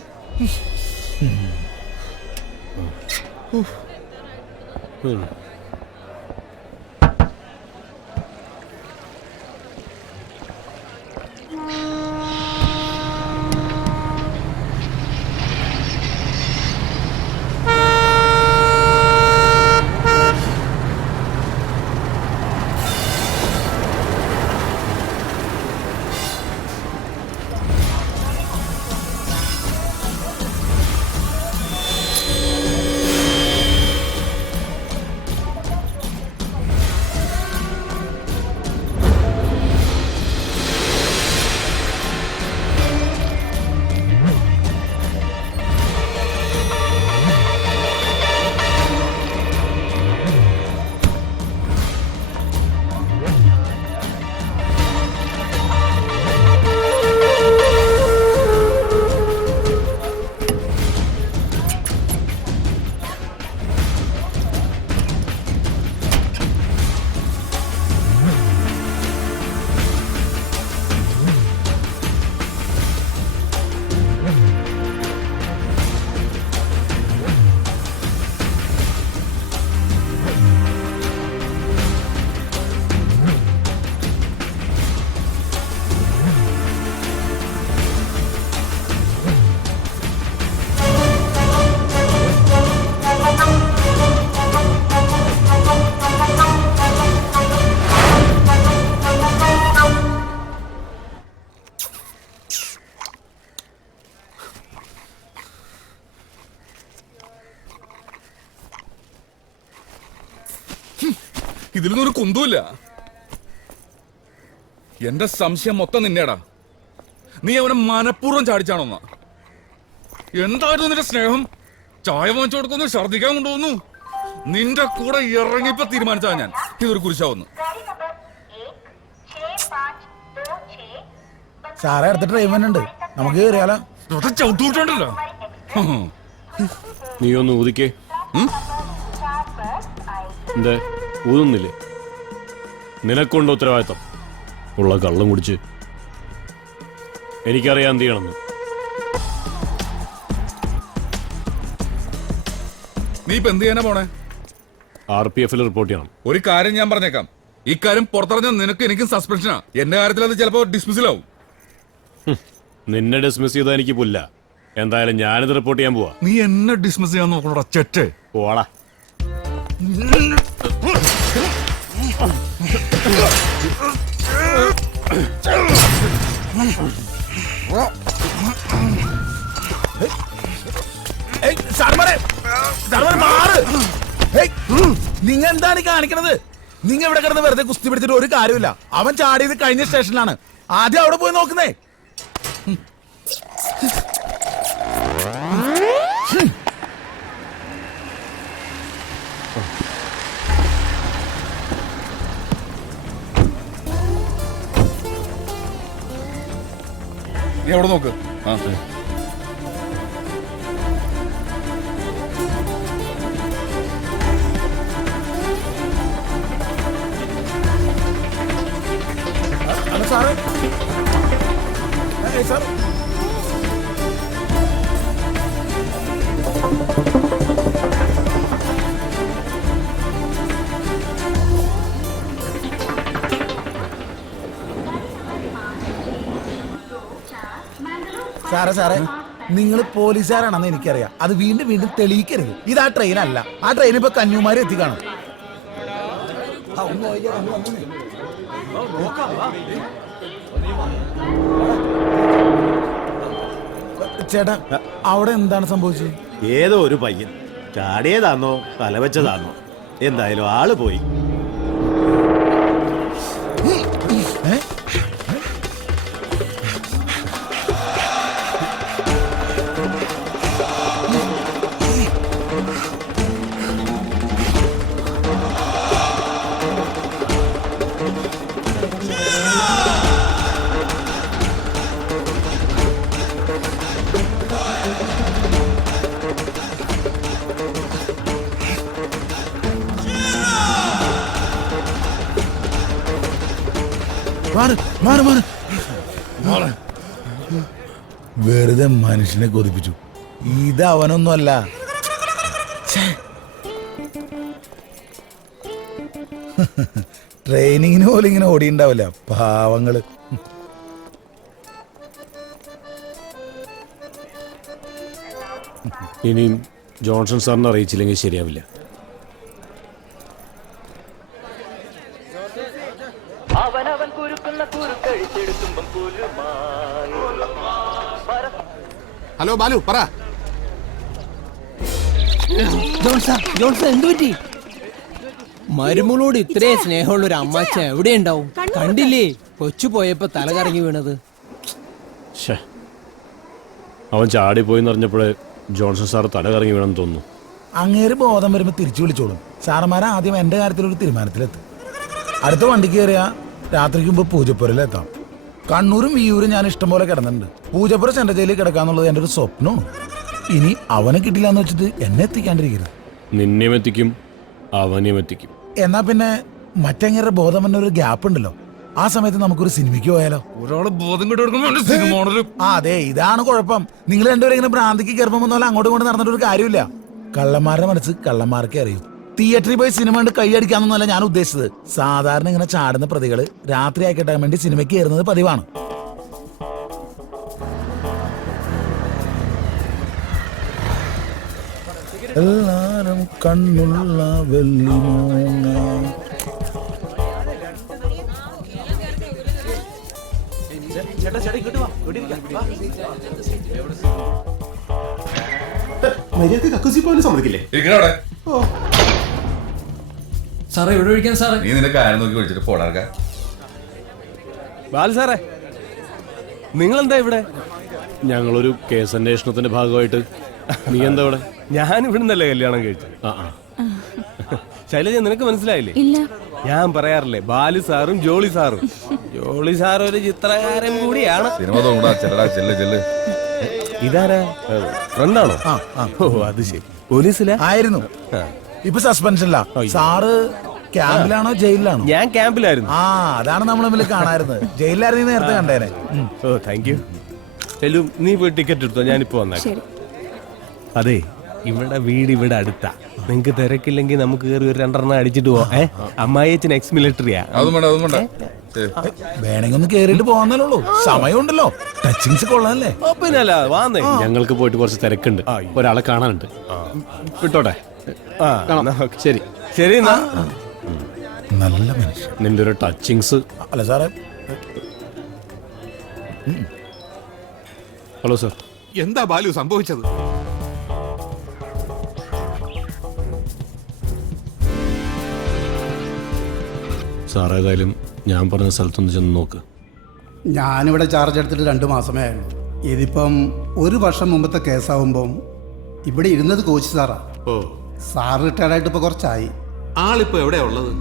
ഇതിലൊന്നും ഒരു കുന്തൂല്ല. എന്റെ സംശയം മൊത്തം നിന്നേടാ. നീ അവനെ മനഃപൂർവ്വം ചാടിച്ചാണോന്നാ. എന്തായിരുന്നു നിന്റെ സ്നേഹം? ചായ വാങ്ങിച്ചു കൊടുക്കുന്നു, ഛർദിക്കാൻ കൊണ്ടുപോകുന്നു. നിന്റെ കൂടെ ഇറങ്ങിയപ്പോ തീരുമാനിച്ചാ ഞാൻ ഇതൊരു കുരിശാവുന്നു. സാറേ അടുത്ത ട്രെയിൻ ഉണ്ട്, നമുക്ക് കയറിയാലോ? ചവിട്ടുണ്ടല്ലോ. നീ ഒന്ന് ഊതിക്കേ. എന്താ ഊതുന്നില്ലേ? നിനക്കുണ്ട് ഉത്തരവാദിത്തം. ഉള്ള കള്ളം കുടിച്ച് എനിക്കറിയാൻ എന്ത് ചെയ്യണമെന്ന്. നീ ഇപ്പൊ എന്ത് ചെയ്യാനാ പോണേ? RPF റിപ്പോർട്ട് ചെയ്യണം. ഒരു കാര്യം ഞാൻ പറഞ്ഞേക്കാം. ഇക്കാര്യം പുറത്തിറങ്ങാൻ നിനക്ക് എനിക്കും സസ്പെൻഷനാ. എന്റെ കാര്യത്തിൽ അത് ചിലപ്പോ ഡിസ്മിസിലാവും. നിന്നെ ഡിസ്മിസ് ചെയ്താൽ എനിക്ക് പുല്ല. എന്തായാലും ഞാനിത് റിപ്പോർട്ട് ചെയ്യാൻ പോവാ. നീ എന്നെ ഡിസ്മിസ് ചെയ്യാൻ നോക്കണോടാ ചെറ്റ്. പോടാ. നിങ്ങ എന്താണ് കാണിക്കണത്? നിങ്ങ ഇവിടെ കിടന്ന് വെറുതെ കുസ്തി പിടിച്ചിട്ട് ഒരു കാര്യമില്ല. അവൻ ചാടിയത് കഴിഞ്ഞ സ്റ്റേഷനിലാണ്. ആദ്യം അവിടെ പോയി നോക്കുന്നേ. നീ അവിടെ നോക്ക്. ആ അല്ല സാറേ സാർ സാറേ സാറേ നിങ്ങൾ പോലീസുകാരാണെന്ന് എനിക്കറിയാം. അത് വീണ്ടും വീണ്ടും തെളിയിക്കരുത്. ഇത് ആ ട്രെയിൻ അല്ല. ആ ട്രെയിൻ ഇപ്പൊ കന്യാകുമാരി എത്തിക്കാണും. ചേട്ടാ അവിടെ എന്താണ് സംഭവിച്ചത്? ഏതോ ഒരു പയ്യൻ ചാടിയതാന്നോ തലവെച്ചതാന്നോ എന്തായാലും ആള് പോയി. വെറുതെ മനുഷ്യനെ കൊതിപ്പിച്ചു. ഇത് അവനൊന്നുമല്ല. ട്രെയിനിങ്ങിന് പോലും ഇങ്ങനെ ഓടിയുണ്ടാവില്ല പാവങ്ങള്. ഇനിയും ജോൺസൺ സാറിനെ അറിയിച്ചില്ലെങ്കിൽ ശരിയാവില്ല. അവനവൻ കുരുക്കുന്ന കുരുക്കഴിച്ചെടുക്കുമ്പം ഹലോ ബാലു പറ. ജോൺസൺ എന്തു പറ്റി? മരുമകളോട് ഇത്രയും സ്നേഹമുള്ള ഒരു അമ്മാച്ച എവിടെ ഉണ്ടാവും? കണ്ടില്ലേ കൊച്ചു പോയപ്പോ തല കറങ്ങി വീണത്. അവൻ ചാടിപ്പോയി അറിഞ്ഞപ്പോഴേ ജോൺസൺ സാർ തല കറങ്ങി വീണെന്ന് തോന്നുന്നു. അങ്ങേര് ബോധം വരുമ്പോ തിരിച്ചു വിളിച്ചോളും. സാറന്മാരെ ആദ്യം എന്റെ കാര്യത്തിലൊരു തീരുമാനത്തിലെത്തും. അടുത്ത വണ്ടിക്ക് കയറിയാ രാത്രിക്ക് മുമ്പ് പൂജപ്പുരയിലെത്താം. കണ്ണൂരും വിയൂരും ഞാൻ ഇഷ്ടം പോലെ കിടന്നിട്ടുണ്ട്. പൂജപ്പുര സെൻട്രൽ ജയിലിൽ കിടക്കാന്നുള്ളത് എൻ്റെ ഒരു സ്വപ്നമാണ്. ഇനി അവനെ കിട്ടില്ല എന്ന് വെച്ചിട്ട് എന്നെ എത്തിക്കാണ്ടിരിക്കരുത്. നിന്നെയും എത്തിക്കും അവനെയും എത്തിക്കും. എന്നാ പിന്നെ മറ്റെങ്ങനെ ബോധം തന്നെ ഒരു ഗ്യാപ്പ് ഉണ്ടല്ലോ. ആ സമയത്ത് നമുക്കൊരു സിനിമയ്ക്ക് പോയാലോ? ഒരാള് ബോധം കിട്ടും. അതെ ഇതാണ് കുഴപ്പം. നിങ്ങൾ രണ്ടുപേരും ഇങ്ങനെ ഭ്രാന്തിക്ക് ഗർഭം വന്നോലെ അങ്ങോട്ടും ഇങ്ങോട്ട് നടന്നിട്ട് ഒരു കാര്യമില്ല. കള്ളന്മാരുടെ മനസ്സ് കള്ളന്മാർക്കേ അറിയൂ. തിയേറ്ററിൽ പോയി സിനിമ കണ്ട് കൈയടിക്കാന്നല്ല ഞാൻ ഉദ്ദേശിച്ചത്. സാധാരണ ഇങ്ങനെ ചാടുന്ന പ്രതികള് രാത്രി ആയിക്കിട്ടാൻ വേണ്ടി സിനിമയ്ക്ക് കയറുന്നത് പതിവാണ്. എല്ലാരും കണ്ണുള്ള വെള്ളിമൂങ്ങ. സാറേ ഇവിടെ ഒഴിക്കാൻ സാറേ. നീ നിന്റെ കാര്യം നോക്കി വിളിച്ചിട്ട് പോടാക്ക. ബാൽ സാറേ നിങ്ങളെന്താ ഇവിടെ? ഞങ്ങളൊരു കേസ് അന്വേഷണത്തിന്റെ ഭാഗമായിട്ട്. നീ എന്താ ഇവിടെ? ഞാൻ ഇവിടുന്നല്ലേ കല്യാണം കഴിച്ചു. ശൈലജ നിനക്ക് മനസ്സിലായില്ലേ? ഇല്ല. ഞാൻ പറയാറില്ലേ ബാലു സാറും ജോളി സാറും. ജോളി സാർ ഒരു ചിത്രകാരൻ കൂടിയാണ്. ഇതാരാ ഫ്രണ്ടാണോ? ഓ അത് ശരി. പോലീസിലാ ആയിരുന്നു. ഇപ്പൊ സസ്പെൻഷനില്ല. സാറ് ക്യാമ്പിലാണോ ജയിലിലാണോ? ഞാൻ ക്യാമ്പിലായിരുന്നു. ആ അതാണ് നമ്മൾ തമ്മിൽ കാണാറുന്നത്. ജയിലിലായിരുന്നു നേരത്തെ കണ്ടേനെ. ഓ താങ്ക് യു. ചെല്ലു നീ പോയി ടിക്കറ്റ് എടുത്തോ, ഞാനിപ്പോ വന്നേക്കാം. അതെ ഇവിടെ വീട് ഇവിടെ അടുത്താ. നിങ്ങക്ക് തിരക്കില്ലെങ്കിൽ നമുക്ക് കയറി ഒരു 2 അടിച്ചിട്ട് പോവാം. അമ്മായിയച്ഛൻ എക്സ് മിലിറ്ററിയാ. വേണമെങ്കിൽ ഒന്ന് കേറിയിട്ട് പോകാന്നല്ലോ. സമയമുണ്ടല്ലോ. ടച്ചിങ്സ് കൊള്ളാല്ലേ? പിന്നല്ല വാന്നേ. ഞങ്ങൾക്ക് പോയിട്ട് കുറച്ച് തിരക്കുണ്ട്. ഒരാളെ കാണാനുണ്ട്. വിട്ടോട്ടെ. ശരി ശരി. നല്ല മനുഷ്യൻ. നിന്റെ ഒരു ടച്ചിങ്സ്. അല്ല സാറേ. Hello sir. എന്താ ബാലു സംഭവിച്ചത്? സാർ ഏതായാലും ഞാൻ പറഞ്ഞ സ്ഥലത്തൊന്ന് ചെന്ന് നോക്ക്. ഞാനിവിടെ ചാർജ് എടുത്തിട്ട് 2 മാസമേ ആയുള്ളൂ. ഇതിപ്പം 1 വർഷം മുമ്പത്തെ കേസാവുമ്പം ഇവിടെ ഇരുന്നത് കോച്ച് സാറാ. ഓ സാർ റിട്ടയർഡായിട്ട് ഇപ്പൊ കുറച്ചായി. ആളിപ്പോ എവിടെയാ ഉള്ളത്?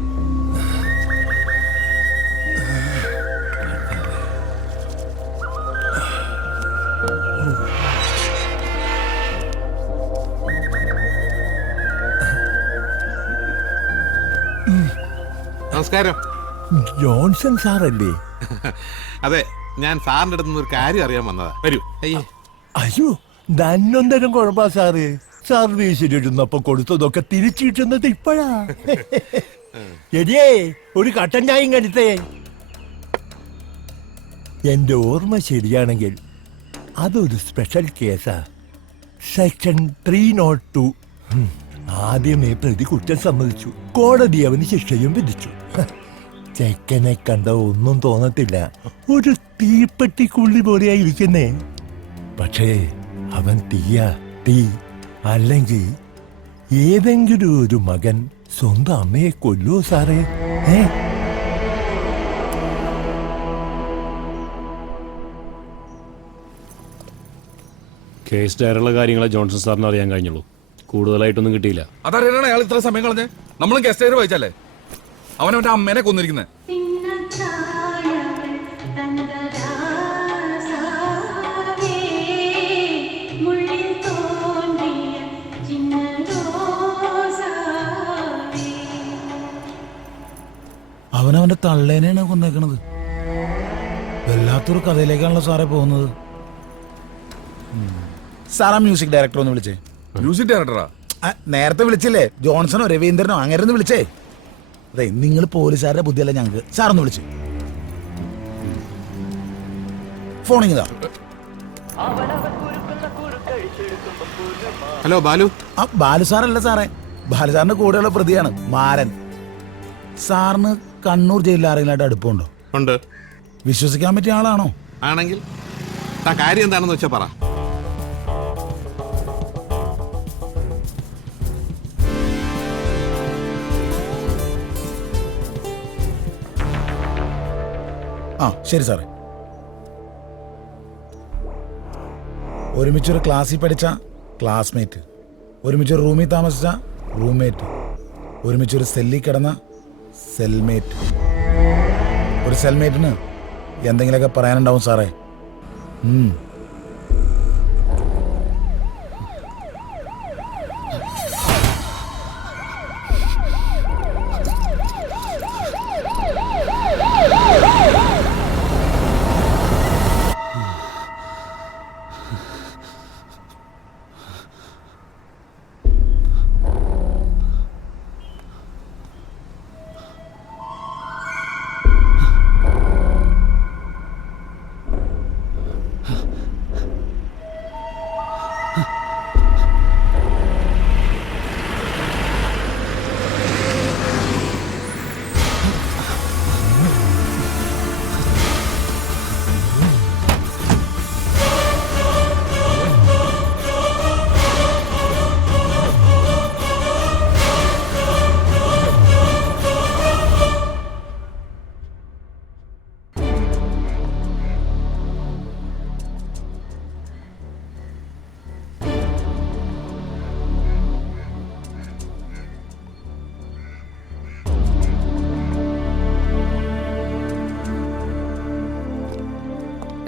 നമസ്കാരം. ജോൺസൺ സാറല്ലേ? അതെ, ഞാൻ സാറിന്റെ അടുത്ത് നിന്ന് ഒരു കാര്യം അറിയാൻ വന്നതാ. വരൂ. അയ്യേ, അയ്യോ, നന്നൊന്തരം കുഴപ്പാ സാറ്. സർവീസിലിരുന്നപ്പോ കൊടുത്തതൊക്കെ തിരിച്ചു കിട്ടുന്നത് ഇപ്പോഴാ. എടിയേ, ഒരു കട്ടൻ ചായയും കരുത്തേ. എന്റെ ഓർമ്മ ശരിയാണെങ്കിൽ അതൊരു സ്പെഷ്യൽ കേസാ. സെക്ഷൻ 302. ആദ്യമേ പ്രതി കുറ്റം സമ്മതിച്ചു. കോടതി അവന് ശിക്ഷയും വിധിച്ചു. ചെക്കനെ കണ്ട ഒന്നും തോന്നത്തില്ല, ഒരു തീപ്പെട്ടിക്കുള്ളി പോലെയാ ഇരിക്കുന്നേ. പക്ഷേ അവൻ തീ അല്ലെങ്കിൽ ഏതെങ്കിലും ഒരു മകൻ സ്വന്തം അമ്മയെ കൊല്ലോ സാറേ? കേസ് ഡയറുള്ള കാര്യങ്ങളെ ജോൺസൺ സാറിന് അറിയാൻ കഴിഞ്ഞുള്ളൂ. കൂടുതലായിട്ടൊന്നും കിട്ടിയില്ല. അതറിയാനാണ് അയാൾ ഇത്ര സമയം കളഞ്ഞ്. നമ്മളും ഗസ്റ്റ് ഡയറി വായിച്ചല്ലേ? അവനവന്റെ അമ്മേനെ കൊന്നിരിക്കുന്നത്. അവനവന്റെ തള്ളേനെയാണ് കൊന്നേക്കണത്. വല്ലാത്തൊരു കഥയിലേക്കാണല്ലോ സാറേ പോകുന്നത്. സാറാ മ്യൂസിക് ഡയറക്ടർ ഒന്ന് വിളിച്ചേ. മ്യൂസിക് ഡയറക്ടറാ? നേരത്തെ വിളിച്ചില്ലേ, ജോൺസണോ രവീന്ദ്രനോ അങ്ങനെ വിളിച്ചേ. അതെ, നിങ്ങൾ പോലീസുകാരുടെ ബുദ്ധിയല്ല ഞങ്ങൾക്ക്. സാറൊന്ന് വിളിച്ചു. ഫോണിങ്ങതാ. ഹലോ ബാലു. ബാലു സാറല്ല സാറേ, ബാലു സാറിന്റെ കൂടെയുള്ള പ്രതിയാണ് മാരൻ. സാറിന് കണ്ണൂർ ജയിലിൽ ആരെങ്കിലും അടുപ്പമുണ്ടോ? ഉണ്ട്. വിശ്വസിക്കാൻ പറ്റിയ ആളാണോ? ആണെങ്കിൽ കാര്യം എന്താണെന്ന് വെച്ചാ പറ. ആ ശരി സാറേ. ഒരുമിച്ചൊരു ക്ലാസ്സിൽ പഠിച്ച ക്ലാസ്മേറ്റ്, ഒരുമിച്ചൊരു റൂമിൽ താമസിച്ച റൂംമേറ്റ്, ഒരുമിച്ചൊരു സെല്ലിൽ കിടന്ന സെൽമേറ്റ്. ഒരു സെൽമേറ്റിന് എന്തെങ്കിലുമൊക്കെ പറയാനുണ്ടാവും സാറേ.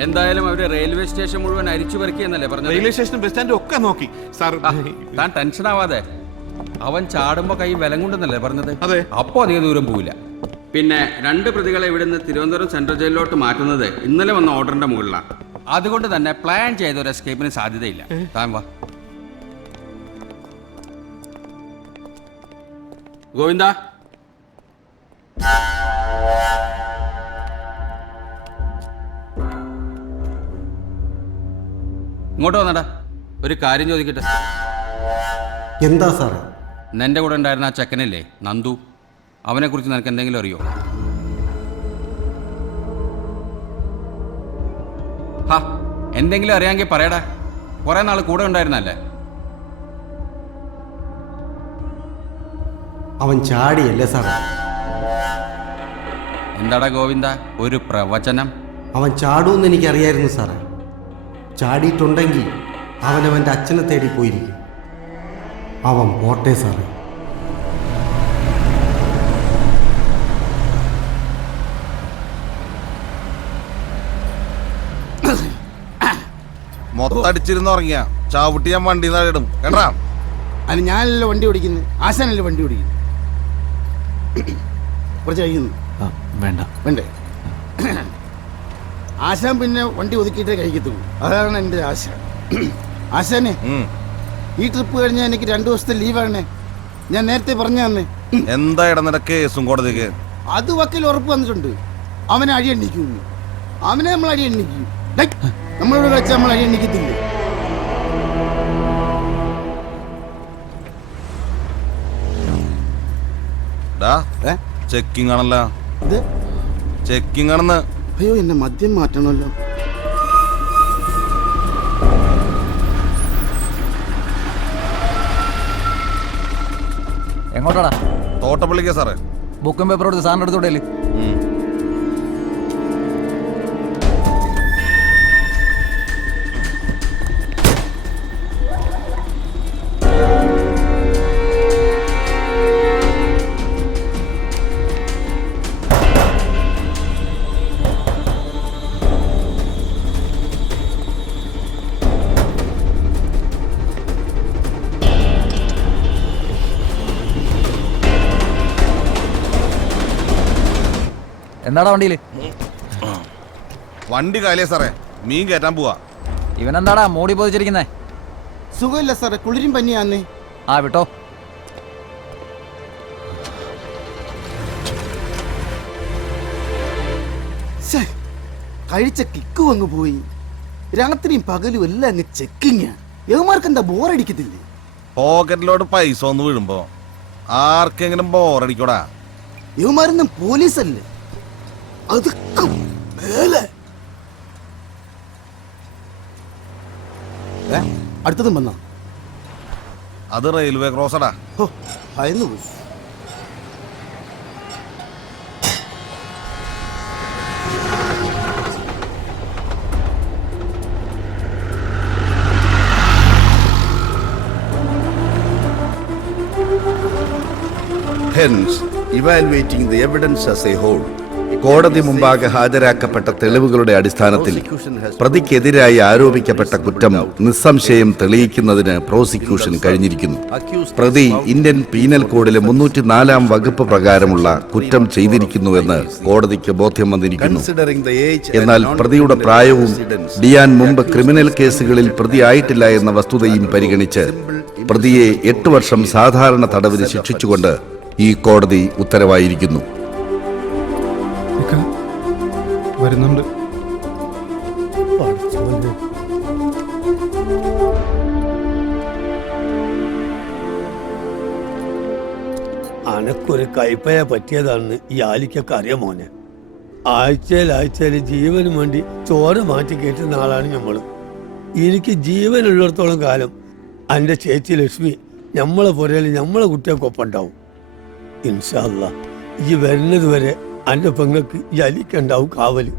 എന്തായാലും അവര് റെയിൽവേ സ്റ്റേഷൻ മുഴുവൻ അരിച്ചു പറിക്കുന്നല്ലേ പറഞ്ഞത്? റെയിൽവേ സ്റ്റേഷനും ബസ് സ്റ്റാൻഡും ഒക്കെ നോക്കി സാർ. താൻ ടെൻഷൻ ആവാതെ. അവൻ ചാടുമ്പോ കൈ വിലം കൊണ്ടെന്നല്ലേ പറഞ്ഞത്? അതെ. അപ്പോ അധികം ദൂരം പോവില്ല. പിന്നെ 2 പ്രതികളെ ഇവിടുന്ന് തിരുവനന്തപുരം സെൻട്രൽ ജയിലിലോട്ട് മാറ്റുന്നത് ഇന്നലെ വന്ന ഓർഡറിന്റെ മുകളിലാണ്. അതുകൊണ്ട് തന്നെ പ്ലാൻ ചെയ്ത ഒരു എസ്കേപ്പിന് സാധ്യതയില്ല. താൻ വാ ഗോവിന്ദ. ഇങ്ങോട്ട് വന്നടാ, ഒരു കാര്യം ചോദിക്കട്ടെ. എന്താ സാറേ? നിന്റെ കൂടെ ഉണ്ടായിരുന്ന ആ ചെക്കനില്ലേ നന്ദു, അവനെ കുറിച്ച് നിനക്ക് എന്തെങ്കിലും അറിയോ? ഹാ, എന്തെങ്കിലും അറിയാമെങ്കിൽ പറയടാ. കുറെ നാൾ കൂടെ ഉണ്ടായിരുന്നല്ലേ? അവൻ ചാടിയല്ലേ സാറേ? എന്താടാ ഗോവിന്ദ ഒരു പ്രവചനം? അവൻ ചാടൂന്ന് എനിക്കറിയായിരുന്നു സാറേ. ചാടിയിട്ടുണ്ടെങ്കിൽ അവനവൻ്റെ അച്ഛനെ തേടി പോയിരിക്കും. അവൻ പോട്ടെ സാറേ. മൊത്തടിച്ചിരുന്ന് ഉറങ്ങിയ ചാവുട്ടി ഞാൻ വണ്ടി ഇടും കേട്ടാ. അതിന് ഞാനല്ലോ വണ്ടി ഓടിക്കുന്നത്, ആശാനല്ലേ വണ്ടി ഓടിക്കുന്നത്. കുറച്ച് കഴിക്കുന്നു. വേണ്ട. വേണ്ടേ? ആശാൻ പിന്നെ വണ്ടി ഒതുക്കിയിട്ടേ കഴിക്കത്തുള്ളൂ. അതാണ് എൻ്റെ ആശ. ആശാനെ, ഈ ട്രിപ്പ് കഴിഞ്ഞാൽ എനിക്ക് 2 ദിവസത്തെ ലീവാണ്. ഞാൻ നേരത്തെ പറഞ്ഞു തന്നെ. എന്താ ഇടന്നിട കേസും കോടതിക്ക്? അത് വക്കീൽ ഉറപ്പ് വന്നിട്ടുണ്ട്. അവനെ അടി എണ്ണിക്കുന്നു. അവനെ നമ്മൾ അടി എണ്ണിക്കും. നമ്മളോട് വെച്ച് നമ്മൾ അടി എണ്ണിക്കത്തില്ല. ചെക്കിംഗ് ആണല്ലോ. ഇത് ചെക്കിംഗ് ആണെന്ന്. അയ്യോ, എന്നെ മദ്യം മാറ്റണമല്ലോ. എങ്ങോട്ടാടാ? തോട്ടപ്പള്ളിക്കാ സാറേ. ബുക്കും പേപ്പറും എടുത്ത് സാറിൻ്റെ അടുത്തോടെ. എന്താടാ വണ്ടിയില്? വണ്ടി കാലിയാ സാറേ, മീൻ കയറ്റാൻ പോവാ. ഇവനെന്താടാ മൂടി പോതിച്ചിരിക്കുന്നേ? സുഖമില്ല സാറേ, കുളിരും പനിയാന്നേ. ആ വിട്ടോ. കഴിച്ച കിക്ക് വന്നു പോയി. രാത്രിയും പകലും എല്ലാം അങ്ങ് ചെക്കിങ്. യവന്മാർക്ക് എന്താ ബോറടിക്കത്തില്ലേ? പോക്കറ്റിലോട്ട് പൈസ ഒന്ന് വീഴുമ്പോ ആർക്കെങ്കിലും ബോറടിക്കോടാ? യവന്മാരൊന്നും പോലീസല്ലേ. അതൊക്കെ മേലെ. അടുത്തതും വന്ന അത് റെയിൽവേ ക്രോസടാ. ഭയന്നു പോയി. Hence, evaluating the evidence as a whole, കോടതി മുമ്പാകെ ഹാജരാക്കപ്പെട്ട തെളിവുകളുടെ അടിസ്ഥാനത്തിൽ പ്രതിക്കെതിരായി ആരോപിക്കപ്പെട്ട കുറ്റം നിസ്സംശയം തെളിയിക്കുന്നതിന് പ്രോസിക്യൂഷൻ കഴിഞ്ഞിരിക്കുന്നു. പ്രതി ഇന്ത്യൻ പീനൽ കോഡിലെ 304 വകുപ്പ് പ്രകാരമുള്ള കുറ്റം ചെയ്തിരിക്കുന്നുവെന്ന് കോടതിക്ക് ബോധ്യം വന്നിരിക്കുന്നു. എന്നാൽ പ്രതിയുടെ പ്രായവും ഡിയാൻ മുമ്പ് ക്രിമിനൽ കേസുകളിൽ പ്രതിയായിട്ടില്ല എന്ന വസ്തുതയും പരിഗണിച്ച് പ്രതിയെ 8 വർഷം സാധാരണ തടവിന് ശിക്ഷിച്ചുകൊണ്ട് ഈ കോടതി ഉത്തരവായിരിക്കുന്നു. വരുന്നുണ്ട്. അനക്കൊരു കൈപ്പയ പറ്റിയതാണെന്ന് ഈ ആലിക്കൊക്കെ അറിയാം മോനെ. ആഴ്ചയിൽ ജീവന് വേണ്ടി ചോര മാറ്റി കയറ്റുന്ന ആളാണ് നമ്മൾ. എനിക്ക് ജീവനുള്ളിടത്തോളം കാലം എൻ്റെ ചേച്ചി ലക്ഷ്മി നമ്മളെ പുരയിൽ നമ്മളെ കുട്ടികൾക്കൊപ്പം ഉണ്ടാവും. ഇൻഷാ അല്ലാ ഈ വരുന്നത് വരെ എൻ്റെ പെങ്ങൾക്ക് ഈ അലിക്കുണ്ടാവും കാവല്.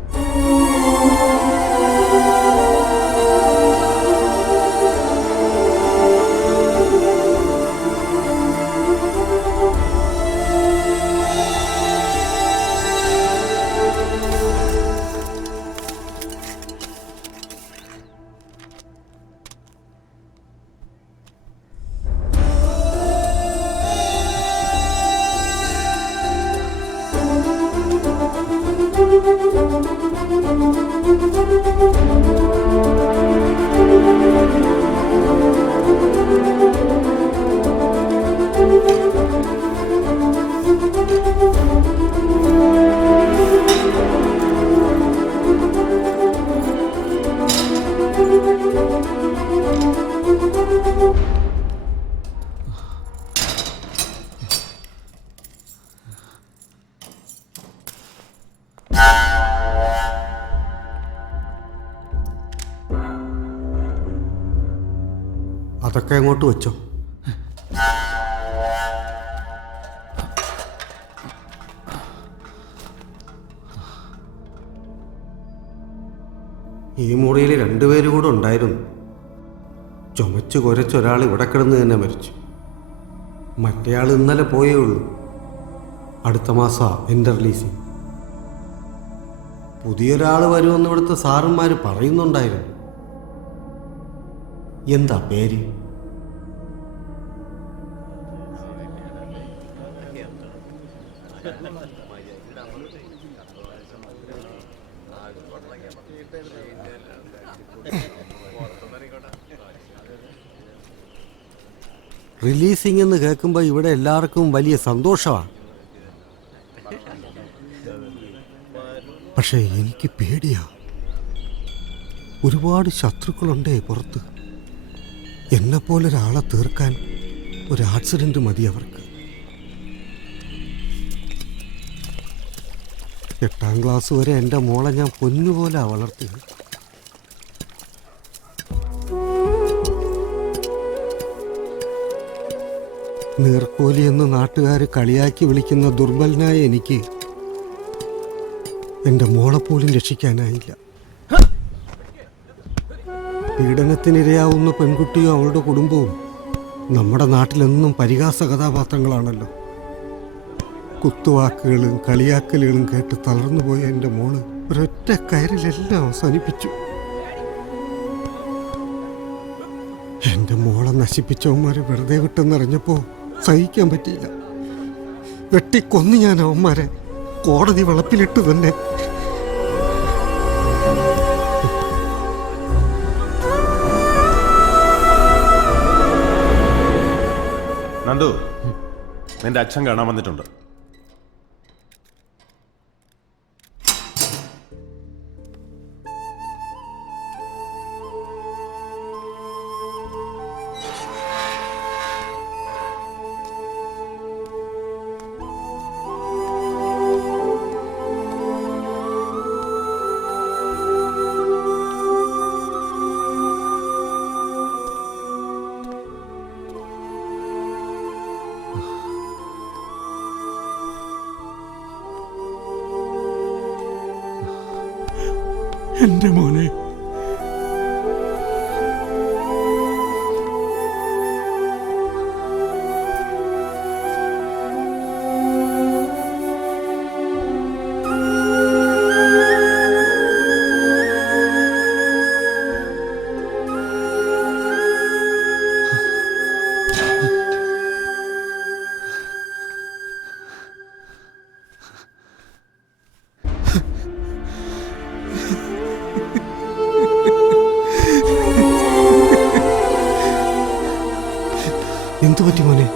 അതൊക്കെ അങ്ങോട്ട് വെച്ചോ. ഈ മുറിയിൽ 2 പേര് കൂടെ ഉണ്ടായിരുന്നു. ചുമച്ച് കുരച്ചൊരാൾ ഇവിടെ കിടന്ന് തന്നെ മരിച്ചു. മറ്റേയാൾ ഇന്നലെ പോയേ ഉള്ളൂ. അടുത്ത മാസമാണ് എൻ്റെ റിലീസിങ്. പുതിയൊരാൾ വരുമെന്ന് ഇവിടുത്തെ സാറന്മാർ പറയുന്നുണ്ടായിരുന്നു. എന്താ പേര്? റിലീസിംഗ് എന്ന് കേൾക്കുമ്പോൾ ഇവിടെ എല്ലാവർക്കും വലിയ സന്തോഷമാണ്. പക്ഷേ എനിക്ക് പേടിയാ. ഒരുപാട് ശത്രുക്കളുണ്ടേ പുറത്ത്. എന്നെപ്പോലൊരാളെ തീർക്കാൻ ഒരു ആക്സിഡന്റ് മതി അവർക്ക്. 8ാം ക്ലാസ് വരെ എൻ്റെ മോളെ ഞാൻ പൊന്നുപോലെ വളർത്തിയത്. നീർക്കോലി എന്ന് നാട്ടുകാർ കളിയാക്കി വിളിക്കുന്ന ദുർബലനായ എനിക്ക് എൻ്റെ മോളെപ്പോലും രക്ഷിക്കാനായില്ല. പീഡനത്തിനിരയാവുന്ന പെൺകുട്ടിയും അവളുടെ കുടുംബവും നമ്മുടെ നാട്ടിലെന്നും പരിഹാസ കഥാപാത്രങ്ങളാണല്ലോ. കുത്തുവാക്കുകളും കളിയാക്കലുകളും കേട്ട് തളർന്നുപോയ എൻ്റെ മോള് ഒരൊറ്റ കയറിലെല്ലാം അവസാനിപ്പിച്ചു. എൻ്റെ മോളെ നശിപ്പിച്ചവന്മാരെ വെറുതെ വിട്ടെന്നറിഞ്ഞപ്പോൾ സഹിക്കാൻ പറ്റിയില്ല. വെട്ടിക്കൊന്നു ഞാൻ അവന്മാരെ കോടതി വളപ്പിലിട്ട് തന്നെ. നന്ദു, നിന്റെ അച്ഛൻ കാണാൻ വന്നിട്ടുണ്ട്. എന്റെ മോനെ, എന്തു പറ്റി മോനെ?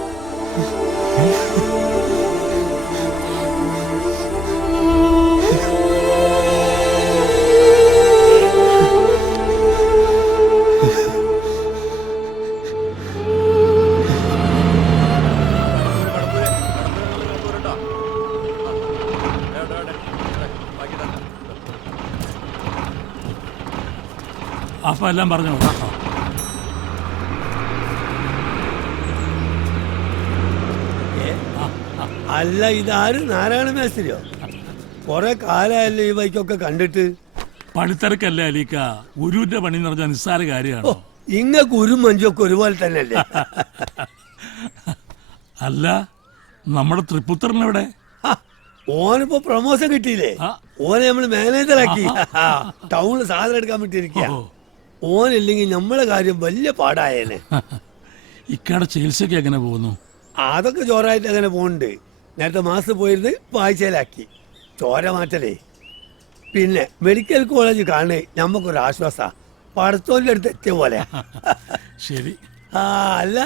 അപ്പൊ എല്ലാം പറഞ്ഞു. അല്ല, ഇതാരും നാരായണ മേസ്ത്രിയോ? കുറെ കാലമല്ലേ ഈ വൈക്കൊക്കെ കണ്ടിട്ട്. പണിത്തിരക്കല്ലേ അലീക്ക, ഗുരുവിന്റെ പണി എന്ന് പറഞ്ഞാൽ നിസ്സാര കാര്യമാണ്. ഇങ്ങ ഗുരും മഞ്ചൊക്കെ ഒരുപോലെ തന്നെയല്ലേ? അല്ല, നമ്മുടെ തൃപ്പുത്രനെവിടെ? ഓനിപ്പോ പ്രൊമോഷൻ കിട്ടിയില്ലേ? ഓനെ നമ്മള് മാനേജറാക്കി ടൗണിൽ സാധനം എടുക്കാൻ വേണ്ടിയിരിക്കുക. ഓനില്ലെങ്കിൽ നമ്മളെ കാര്യം വലിയ പാടായേനെ. ഇക്കടെ ചികിത്സയ്ക്ക് എങ്ങനെ പോകുന്നു? അതൊക്കെ ചോറായിട്ട് അങ്ങനെ പോകുന്നുണ്ട്. നേരത്തെ മാസം പോയിരുന്ന് ആഴ്ചയിലാക്കി. ചോര മാറ്റലേ. പിന്നെ മെഡിക്കൽ കോളേജ് കാണേ നമുക്കൊരു ആശ്വാസ. പടത്തോന്റെ അടുത്ത് എത്തിയ പോലെ. ശരി. അല്ല,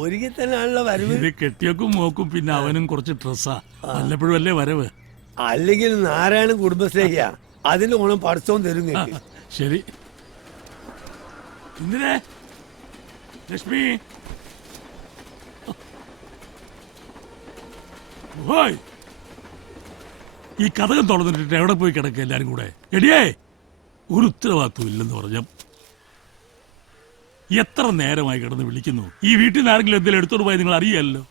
ഒരുങ്ങി തന്നെയാണല്ലോ വരവ്. കെട്ടിയൊക്കും മോക്കും പിന്നെ അവനും കുറച്ച് ഡ്രസ്സാ. വല്ലപ്പോഴും അല്ലേ വരവ്. അല്ലെങ്കിൽ നാരായണൻ കുടുംബശ്രീയാ, അതിന്റെ ഓണം പടത്തോൻ തരും. ശരി. എന്തിനേ ലക്ഷ്മി? ഈ കഥകം തുറന്നിട്ട് എവിടെ പോയി കിടക്കുക എല്ലാരും കൂടെ? എടിയേ, ഒരു ഉത്തരവാദിത്വം ഇല്ലെന്ന് പറഞ്ഞ എത്ര നേരമായി കിടന്ന് വിളിക്കുന്നു. ഈ വീട്ടിൽ നിന്ന് ആരെങ്കിലും എന്തെങ്കിലും എടുത്തോണ്ട് പോയി നിങ്ങൾ അറിയാലോ.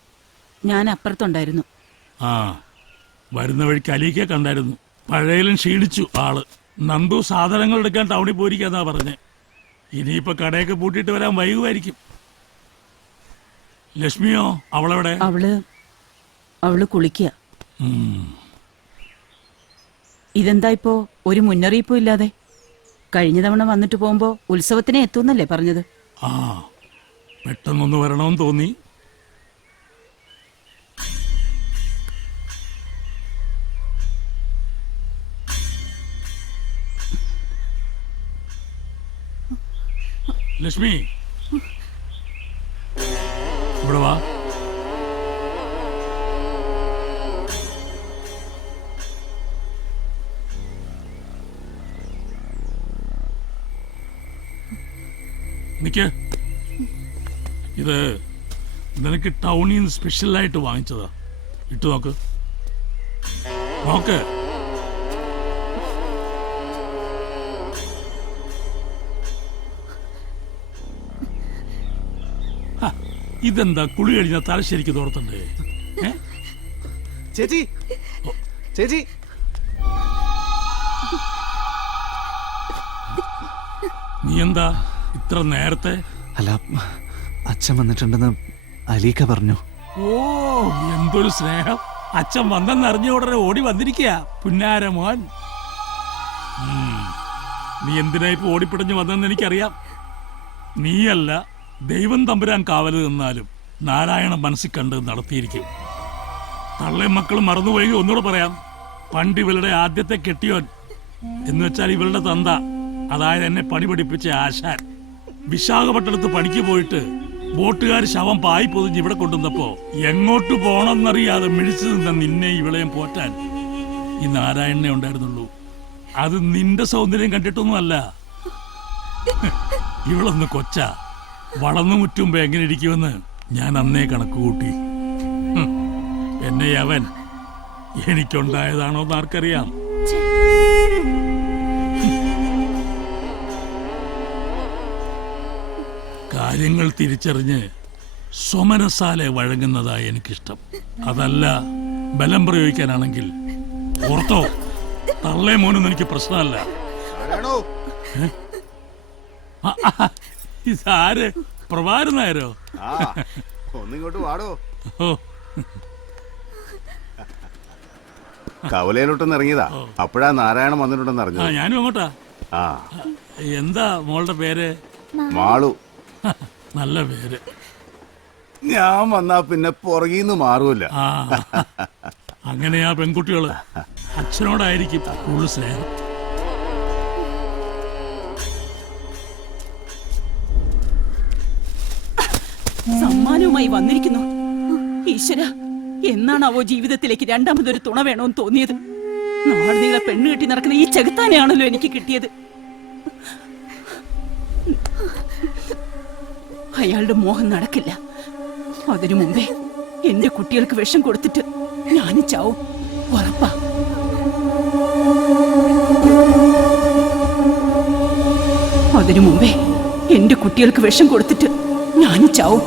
ഞാൻ അപ്പുറത്തുണ്ടായിരുന്നു. ആ, വരുന്ന വഴിക്ക് അലീക്കെ കണ്ടായിരുന്നു. പഴയലും ക്ഷീണിച്ചു ആള്. നന്ദു സാധനങ്ങൾ എടുക്കാൻ ടൗണിൽ പോയിരിക്കാന്നാ പറഞ്ഞേ. ഇനിയിപ്പോ കടയൊക്കെ പൂട്ടിയിട്ട് വരാൻ വൈകുമായിരിക്കും. ലക്ഷ്മിയോ? അവളെവിടെ? അവള് കുളിക്കുക. ഇതെന്താ ഇപ്പോ ഒരു മുന്നറിയിപ്പും ഇല്ലാതെ? കഴിഞ്ഞ തവണ വന്നിട്ട് പോകുമ്പോ ഉത്സവത്തിനെ എത്തുന്നല്ലേ പറഞ്ഞത്? ആ, പെട്ടെന്നൊന്ന് വരണമെന്ന് തോന്നി. ലക്ഷ്മി, ഇവിടെ വാ. നിക്ക്. ഇത് നിനക്ക് ടൗണിൽ നിന്ന് സ്പെഷ്യലായിട്ട് വാങ്ങിച്ചതാ. ഇട്ടു നോക്ക്. നോക്ക്. ഇതെന്താ കുളി കഴിഞ്ഞാൽ തലശ്ശേരിക്ക് തോർത്തണ്ടേ? ചേച്ചി ചേച്ചി നീ എന്താ ഇത്ര നേരത്തെ? അല്ല, അച്ഛൻ വന്നിട്ടുണ്ടെന്ന് അലീക്ക പറഞ്ഞു. ഓ, എന്തൊരു സ്നേഹം. അച്ഛൻ വന്നെന്നറിഞ്ഞ ഉടനെ ഓടി വന്നിരിക്കുക പുന്നാര മോൻ. നീ എന്തിനാ ഇപ്പൊ ഓടിപ്പിടഞ്ഞു വന്നെന്ന് എനിക്കറിയാം. നീയല്ല, ദൈവം തമ്പുരാൻ കാവല് നിന്നാലും നാരായണ മനസ്സിൽ കണ്ട് നടത്തിയിരിക്കും. തള്ളയും മക്കളും മറന്നുപോയി. ഒന്നുകൂടെ പറയാം, പണ്ട് ഇവളുടെ ആദ്യത്തെ കെട്ടിയോൻ എന്ന് വെച്ചാൽ ഇവളുടെ തന്ത, അതായത് എന്നെ പണി പഠിപ്പിച്ച ആശാൻ, വിശാഖപട്ടണത്ത് പണിക്ക് പോയിട്ട് ബോട്ടുകാർ ശവം പായി പൊതിഞ്ഞ് ഇവിടെ കൊണ്ടുവന്നപ്പോ എങ്ങോട്ട് പോണമെന്നറിയാതെ മിഴിച്ചു നിന്ന നിന്നെ ഇവളെയും പോറ്റാൻ ഈ നാരായണനെ ഉണ്ടായിരുന്നുള്ളൂ. അത് നിന്റെ സൗന്ദര്യം കണ്ടിട്ടൊന്നുമല്ല. ഇവളൊന്ന് കൊച്ച വളർന്നു മുറ്റുമ്പോ എങ്ങനെ ഇരിക്കുമെന്ന് ഞാൻ അന്നേ കണക്ക് കൂട്ടി. എന്നെ അവൻ എനിക്കുണ്ടായതാണോ എന്ന് ആർക്കറിയാം. കാര്യങ്ങൾ തിരിച്ചറിഞ്ഞ് സ്വമനസാലെ വഴങ്ങുന്നതായി എനിക്കിഷ്ടം. അതല്ല ബലം പ്രയോഗിക്കാനാണെങ്കിൽ ഓർത്തോ, തള്ളേ മോനൊന്നും എനിക്ക് പ്രശ്നമല്ല. ഇതാര്? പ്രഭാകരൻ നായരോ? ഒന്നിങ്ങോട്ട് വാടോ. ഓ, കവലയിലോട്ടൊന്ന് ഇറങ്ങിയതാ, അപ്പോഴാ നാരായണൻ വന്നിട്ടുണ്ടെന്ന് അറിഞ്ഞു. ഞാനും അങ്ങോട്ടാ. ആ, എന്താ മോളുടെ പേര്? മാളു. നല്ല പേര്. ഞാൻ വന്നാ പിന്നെ പുറകീന്ന് മാറൂല. അങ്ങനെയാ പെൺകുട്ടികള്. അച്ഛനോടായിരിക്കും കൂടുതൽ സ്നേഹം. സമ്മാനവുമായി വന്നിരിക്കുന്നു. ഈശ്വര, എന്നാണാവോ ജീവിതത്തിലേക്ക് രണ്ടാമതൊരു തുണ വേണമെന്ന് തോന്നിയത്? നാടുനീളെ പെണ്ണ് കെട്ടി നടക്കുന്ന ഈ ചെകുത്താനെയാണല്ലോ എനിക്ക് കിട്ടിയത്. അയാളുടെ മോഹം നടക്കില്ല. അതിനു മുമ്പേ എന്റെ കുട്ടികൾക്ക് വിഷം കൊടുത്തിട്ട് ഞാനും ചാവും, ഉറപ്പാ. അതിനു മുമ്പേ എന്റെ കുട്ടികൾക്ക് വിഷം കൊടുത്തിട്ട് ഞാനും ചാവും,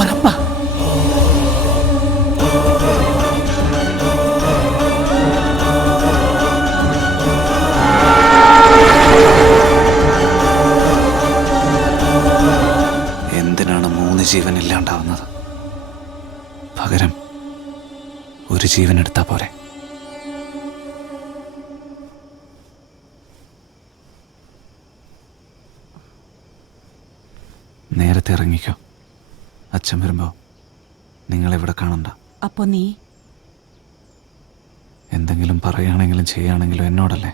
ഉറപ്പാ. എന്തിനാണ് 3 ജീവൻ ഇല്ലാണ്ടാവുന്നത്? പകരം ഒരു ജീവൻ എടുത്താ പോരെ? നേരത്തെ ഇറങ്ങിക്കോ. അച്ഛൻ വരുമ്പോ നിങ്ങളിവിടെ കാണണ്ട. അപ്പൊ നീ എന്തെങ്കിലും പറയുകയാണെങ്കിലും ചെയ്യുകയാണെങ്കിലും എന്നോടല്ലേ?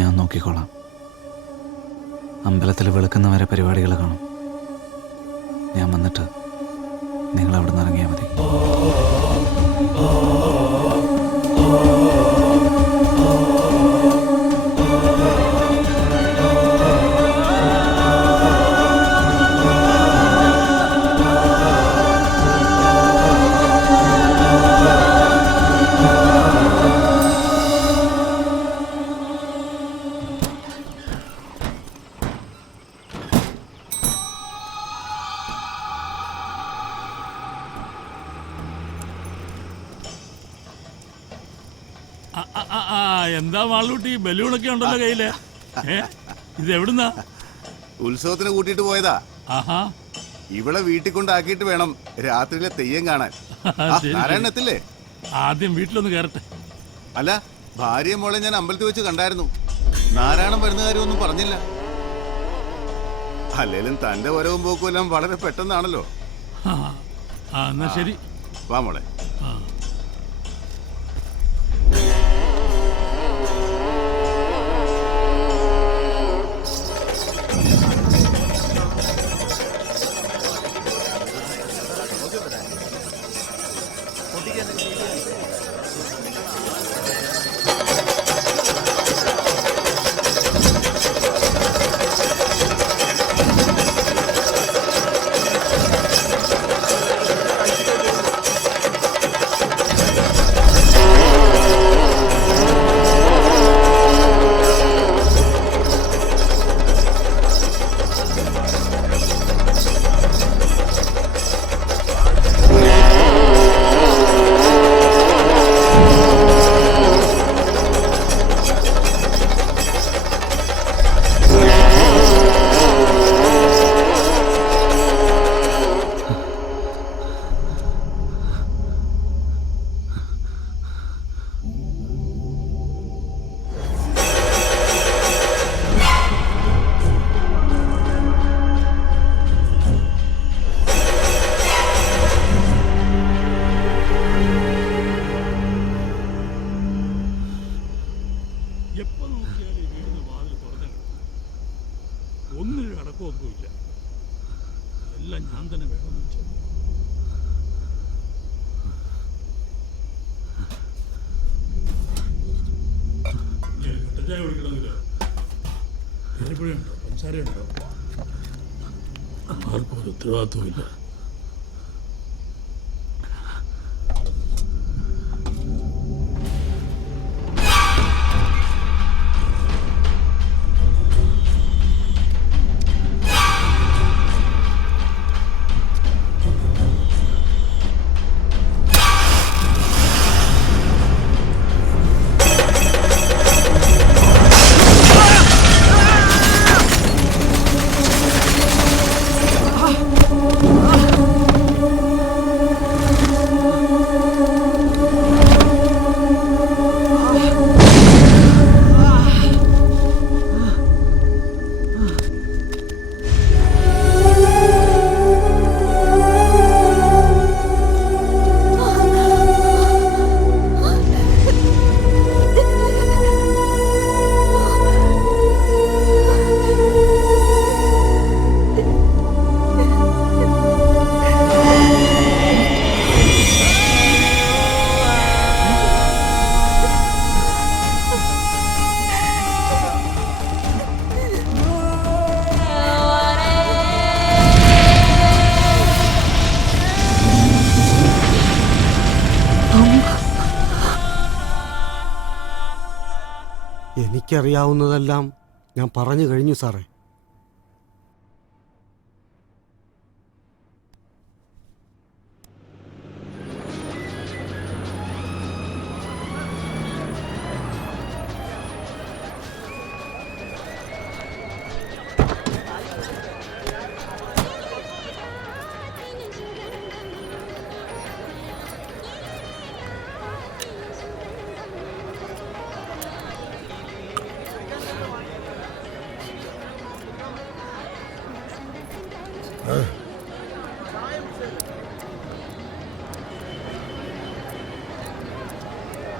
ഞാൻ നോക്കിക്കോളാം. അമ്പലത്തിൽ വെളുക്കുന്നവരെ പരിപാടികൾ കാണും. ഞാൻ വന്നിട്ട് നിങ്ങൾ അവിടെ നിന്ന് ഇറങ്ങിയാൽ മതി. എന്താ മാളൂട്ടി, ബലൂണൊക്കെ ഉണ്ടല്ലോ കയ്യില്. ഇത് എവിടുന്നാ? ഉത്സവത്തിന് കൂട്ടിട്ട് പോയതാ. ആഹാ, ഇവിടെ വീട്ടിൽ കൊണ്ടാക്കിയിട്ട് വേണം രാത്രിയിലെ തെയ്യം കാണാൻ. നാരായണൻ എത്തില്ലേ? ആദ്യം വീട്ടിലൊന്ന് കയറട്ടെ. അല്ല, ഭാര്യയും മോളെ ഞാൻ അമ്പലത്തിൽ വെച്ച് കണ്ടായിരുന്നു. നാരായണൻ വരുന്ന കാര്യമൊന്നും പറഞ്ഞില്ല. അല്ലേലും തന്റെ വരവും പോക്കും എല്ലാം വളരെ പെട്ടെന്നാണല്ലോ. എന്നാ ശരി, വാ മോളെ. ഒന്നിനും അടക്കമൊന്നുമില്ല. എല്ലാം ഞാൻ തന്നെ വേണമെന്ന് വെച്ചാൽ ചായ കുടിക്കണമെങ്കിലോ എരിപ്പുഴയുണ്ടോ, പഞ്ചസാരയുണ്ടോ? ആർക്കും ഒരു ഉത്തരവാദിത്വമില്ല. എനിക്കറിയാവുന്നതെല്ലാം ഞാൻ പറഞ്ഞു കഴിഞ്ഞു സാറേ.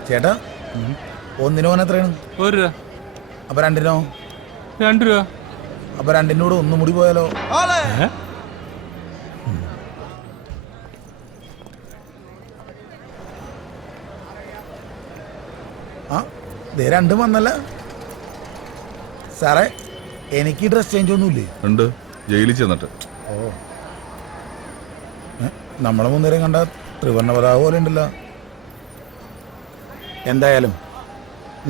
ചേട്ടാ, ഒന്നിനോ എത്രയാണ്? 1 രൂപ. അപ്പൊ രണ്ടിനോ? 2 രൂപ. അപ്പൊ രണ്ടിനോട് ഒന്നും കൂടി പോയാലോ? ആ ദേ രണ്ടും വന്നല്ല സാറേ. എനിക്ക് ഡ്രസ് ചേഞ്ച് ഒന്നുമില്ലേ? ഉണ്ട്, ജയിലിൽ ചെന്നിട്ട്. ഓ, നമ്മളെ മുന്നേരം കണ്ട ത്രിവർണ്ണ പതാക പോലെ ഉണ്ടല്ലോ. എന്തായാലും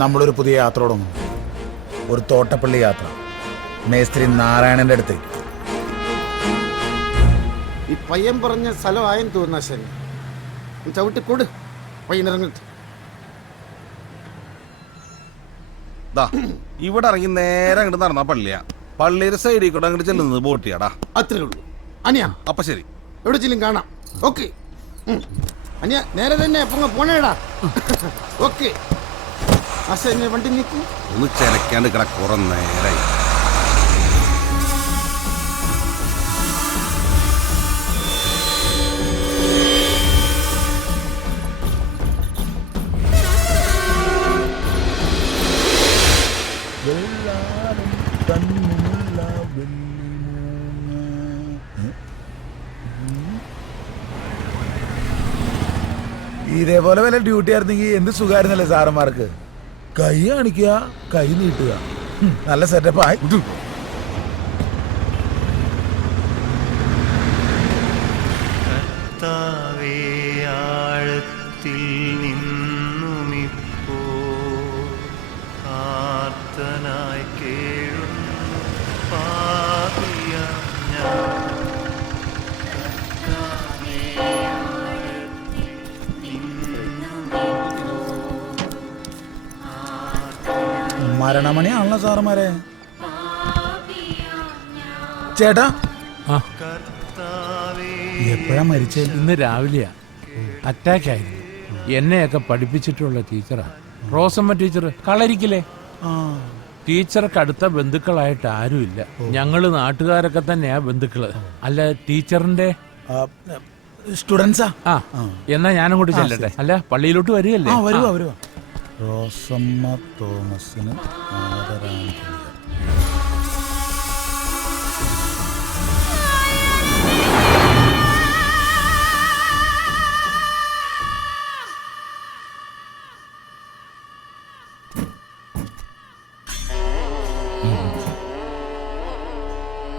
നമ്മളൊരു പുതിയ യാത്ര തുടങ്ങും. ഒരു തോട്ടപ്പള്ളി യാത്ര, മേസ്ത്രി നാരായണന്റെ അടുത്തേക്ക്. ഈ പയ്യൻ പറഞ്ഞ സ്ഥലമായെന്ന് തോന്നുന്ന ശരി. ചവിട്ടി കൊടു, പയ്യനിറങ്ങിട്ട്. ഇവിടെ ഇറങ്ങി നേരെ അങ്ങോട്ട് നടന്ന പള്ളിയാ. പള്ളിയുടെ സൈഡിൽ കൂടെ അങ്ങോട്ട് ചെല്ലുന്നത് ബോട്ടിയാടാ. അത്രേ ഉള്ളൂ അനിയാ. അപ്പൊ ശരി, എവിടെ ചെല്ലും കാണാം. ഓക്കെ അനിയ, നേരെ തന്നെ പോണേടാ. ഓക്കെ ആശ, വണ്ടി നീക്കും. ഒന്ന് ചിലക്കാണ്ട് കിട കുറെ നേരായി. ഇതേപോലെ വല്ല ഡ്യൂട്ടി ആയിരുന്നെങ്കിൽ എന്ത് സുഖമായിരുന്നല്ലേ സാറന്മാർക്ക്. കൈ കാണിക്കുക, കൈ നീട്ടുക, നല്ല സെറ്റപ്പ് ആയി. ആഴത്തിൽ നിന്നുമിപ്പോ പ്രാർത്ഥനായി കേഴുന്നു പാപിയ ഞാൻ. മരണമണിയാണല്ലോ സാറുമാരെ. ചേട്ടാ, എപ്പോഴാ മരിച്ചേ? ഇന്ന് രാവിലെയാ. അറ്റാക്ക് ആയിരുന്നു. എന്നെയൊക്കെ പഠിപ്പിച്ചിട്ടുള്ള ടീച്ചറാ റോസമ്മ ടീച്ചർ, കളരിക്കില്ലേ. ടീച്ചർക്ക് അടുത്ത ബന്ധുക്കളായിട്ട് ആരുമില്ല. ഞങ്ങള് നാട്ടുകാരൊക്കെ തന്നെയാ ബന്ധുക്കള്. അല്ല, ടീച്ചറിന്റെ സ്റ്റുഡൻസാ. ആ, എന്നാ ഞാനും കൂടി ചെല്ലട്ടെ. അല്ല, പള്ളിയിലോട്ട് വരികയല്ലേ? വരുവാ. റോസമ്മ തോമസിന് ആദരാഞ്ജലി.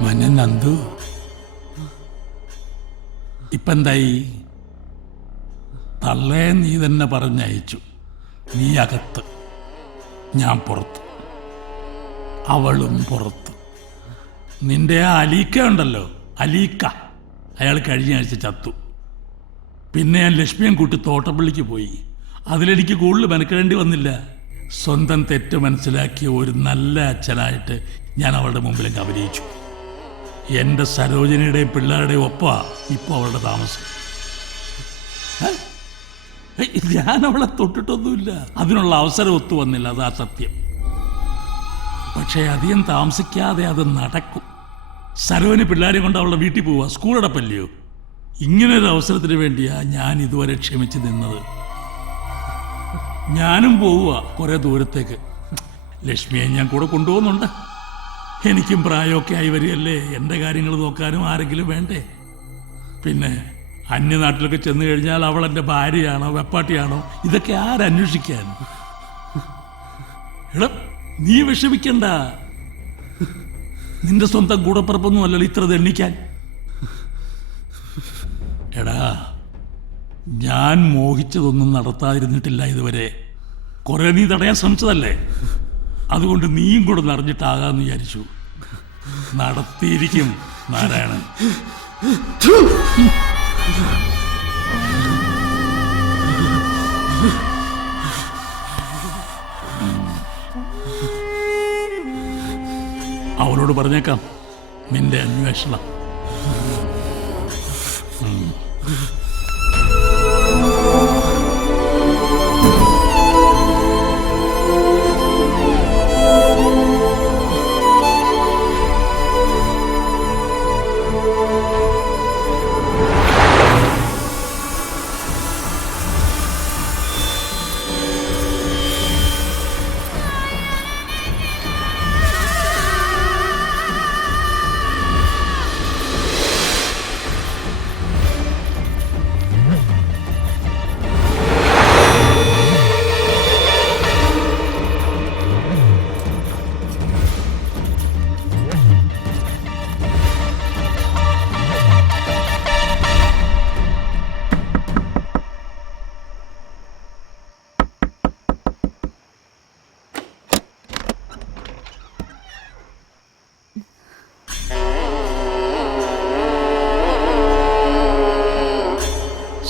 മോനെ നന്ദു, ഇപ്പെന്തായി? തള്ളേ നീ തന്നെ പറഞ്ഞയച്ചു. നീ അകത്ത്, ഞാൻ പുറത്ത്, അവളും പുറത്ത്. നിന്റെ ആ അലീക്ക ഉണ്ടല്ലോ, അലീക്ക, അയാൾ കഴിഞ്ഞ ആഴ്ച ചത്തു. പിന്നെ ഞാൻ ലക്ഷ്മിയും കൂട്ടി തോട്ടപ്പള്ളിക്ക് പോയി. അതിലെനിക്ക് കൂടുതൽ മെനക്കെടേണ്ടി വന്നില്ല. സ്വന്തം തെറ്റ് മനസ്സിലാക്കിയ ഒരു നല്ല അച്ഛനായിട്ട് ഞാൻ അവളുടെ മുമ്പിലേക്ക് അഭിനയിച്ചു. എൻ്റെ സരോജിനിയുടെയും പിള്ളേരുടെയും ഒപ്പാ ഇപ്പോൾ അവളുടെ താമസം. ഞാൻ അവളെ തൊട്ടിട്ടൊന്നുമില്ല. അതിനുള്ള അവസരം ഒത്തു വന്നില്ല, അതാ സത്യം. പക്ഷേ അധികം താമസിക്കാതെ അത് നടക്കും. സരോജിനി പിള്ളേരെ കൊണ്ട് അവളുടെ വീട്ടിൽ പോവുക, സ്കൂളടപ്പല്ലയോ. ഇങ്ങനൊരു അവസരത്തിന് വേണ്ടിയാ ഞാൻ ഇതുവരെ ക്ഷമിച്ച് നിന്നത്. ഞാനും പോവുക കുറെ ദൂരത്തേക്ക്. ലക്ഷ്മിയെ ഞാൻ കൂടെ കൊണ്ടുപോകുന്നുണ്ട്. എനിക്കും പ്രായമൊക്കെ ആയി വരികയല്ലേ, എൻ്റെ കാര്യങ്ങൾ നോക്കാനും ആരെങ്കിലും വേണ്ടേ. പിന്നെ അന്യനാട്ടിലൊക്കെ ചെന്ന് കഴിഞ്ഞാൽ അവൾ എൻ്റെ ഭാര്യയാണോ വെപ്പാട്ടിയാണോ ഇതൊക്കെ ആരന്വേഷിക്കാൻ? എടാ, നീ വിഷമിക്കണ്ട. നിന്റെ സ്വന്തം കൂടപ്പറപ്പൊന്നും അല്ലല്ലോ ഇത്ര ദണ്ണിക്കാൻ. എടാ, ഞാൻ മോഹിച്ചതൊന്നും നടത്താതിരുന്നിട്ടില്ല ഇതുവരെ. കുറെ നീ തടയാൻ ശ്രമിച്ചതല്ലേ, അതുകൊണ്ട് നീയും കൂടെ നടന്നിട്ടാകാന്ന് വിചാരിച്ചു. നടത്തിയിരിക്കും നാരായണൻ. അവളോട് പറഞ്ഞേക്കാം നിന്റെ അന്വേഷണം.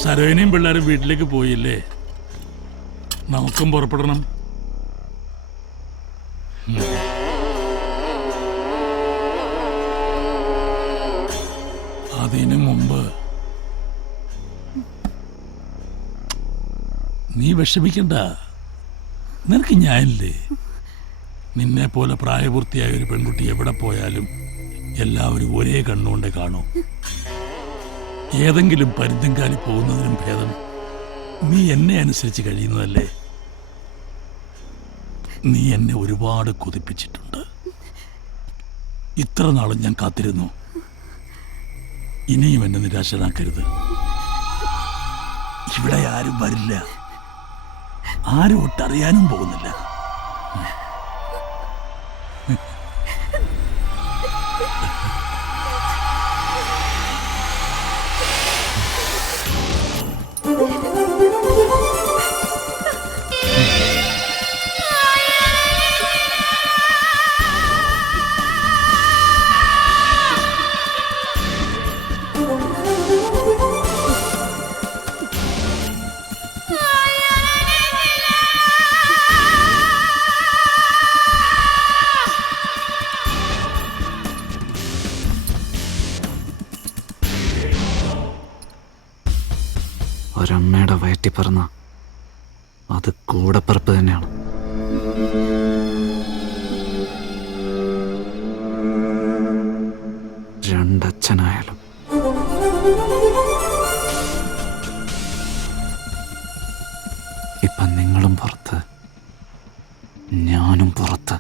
സരോജിനിയും പിള്ളേരും വീട്ടിലേക്ക് പോയില്ലേ, നമുക്കും പുറപ്പെടണം. അതിനു മുമ്പ് നീ വിഷമിക്കണ്ട. നിനക്ക് ഞാനില്ലേ. നിന്നെ പോലെ പ്രായപൂർത്തിയായ ഒരു പെൺകുട്ടി എവിടെ പോയാലും എല്ലാവരും ഒരേ കണ്ണുകൊണ്ടേ കാണൂ. ഏതെങ്കിലും പരുന്തുംകാലി പോകുന്നതിനും ഭേദം നീ എന്നെ അനുസരിച്ച് കഴിയുന്നതല്ലേ. നീ എന്നെ ഒരുപാട് കൊതിപ്പിച്ചിട്ടുണ്ട്. ഇത്ര നാളും ഞാൻ കാത്തിരുന്നു. ഇനിയും എന്നെ നിരാശനാക്കരുത്. ഇവിടെ ആരും വരില്ല, ആരും ഒട്ടറിയാനും പോകുന്നില്ല. ഒരമ്മയുടെ വയറ്റി പറഞ്ഞ അത് കൂടപ്പിറപ്പ് തന്നെയാണ്. രണ്ടച്ഛനായാലും ഇപ്പൊ നിങ്ങളും പുറത്ത്, ഞാനും പുറത്ത്.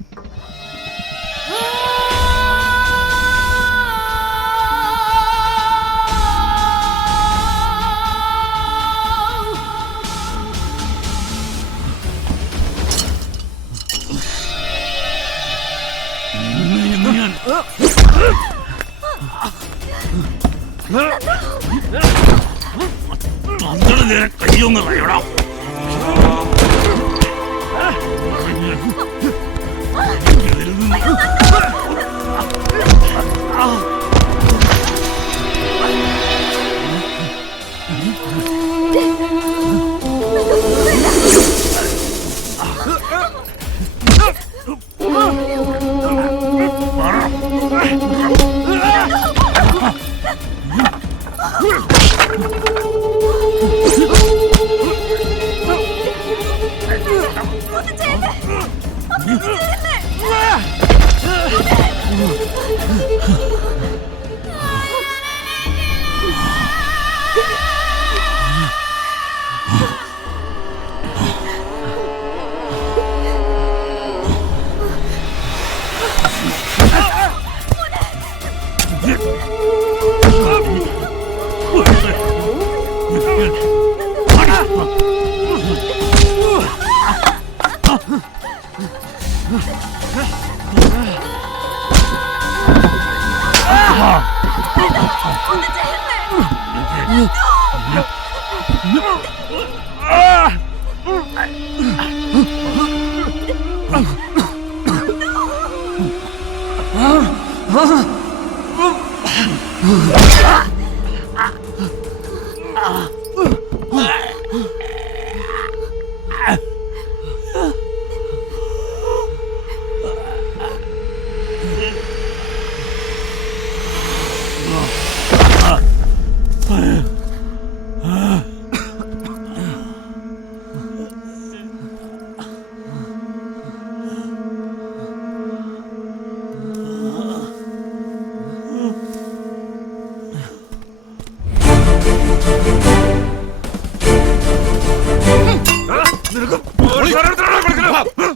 കയ്യൊന്ന് റയോടാ.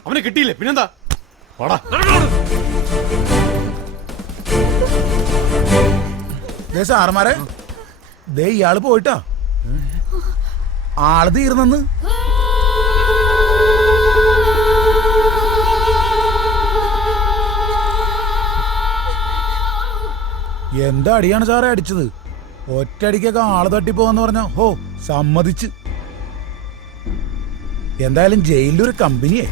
അവനെ കിട്ടിയില്ലേ പിന്നെന്താ? സാറന്മാരെ ദേ ഇയാള് പോയിട്ടാ ആള് തീർന്നെന്ന്. എന്താ അടിയാണ് സാറേ അടിച്ചത്? ഒറ്റയടിക്കൊക്കെ ആള് തട്ടിപ്പോന്ന് പറഞ്ഞ ഹോ സമ്മതിച്ച്. എന്തായാലും ജയിലിലൊരു കമ്പനിയെ.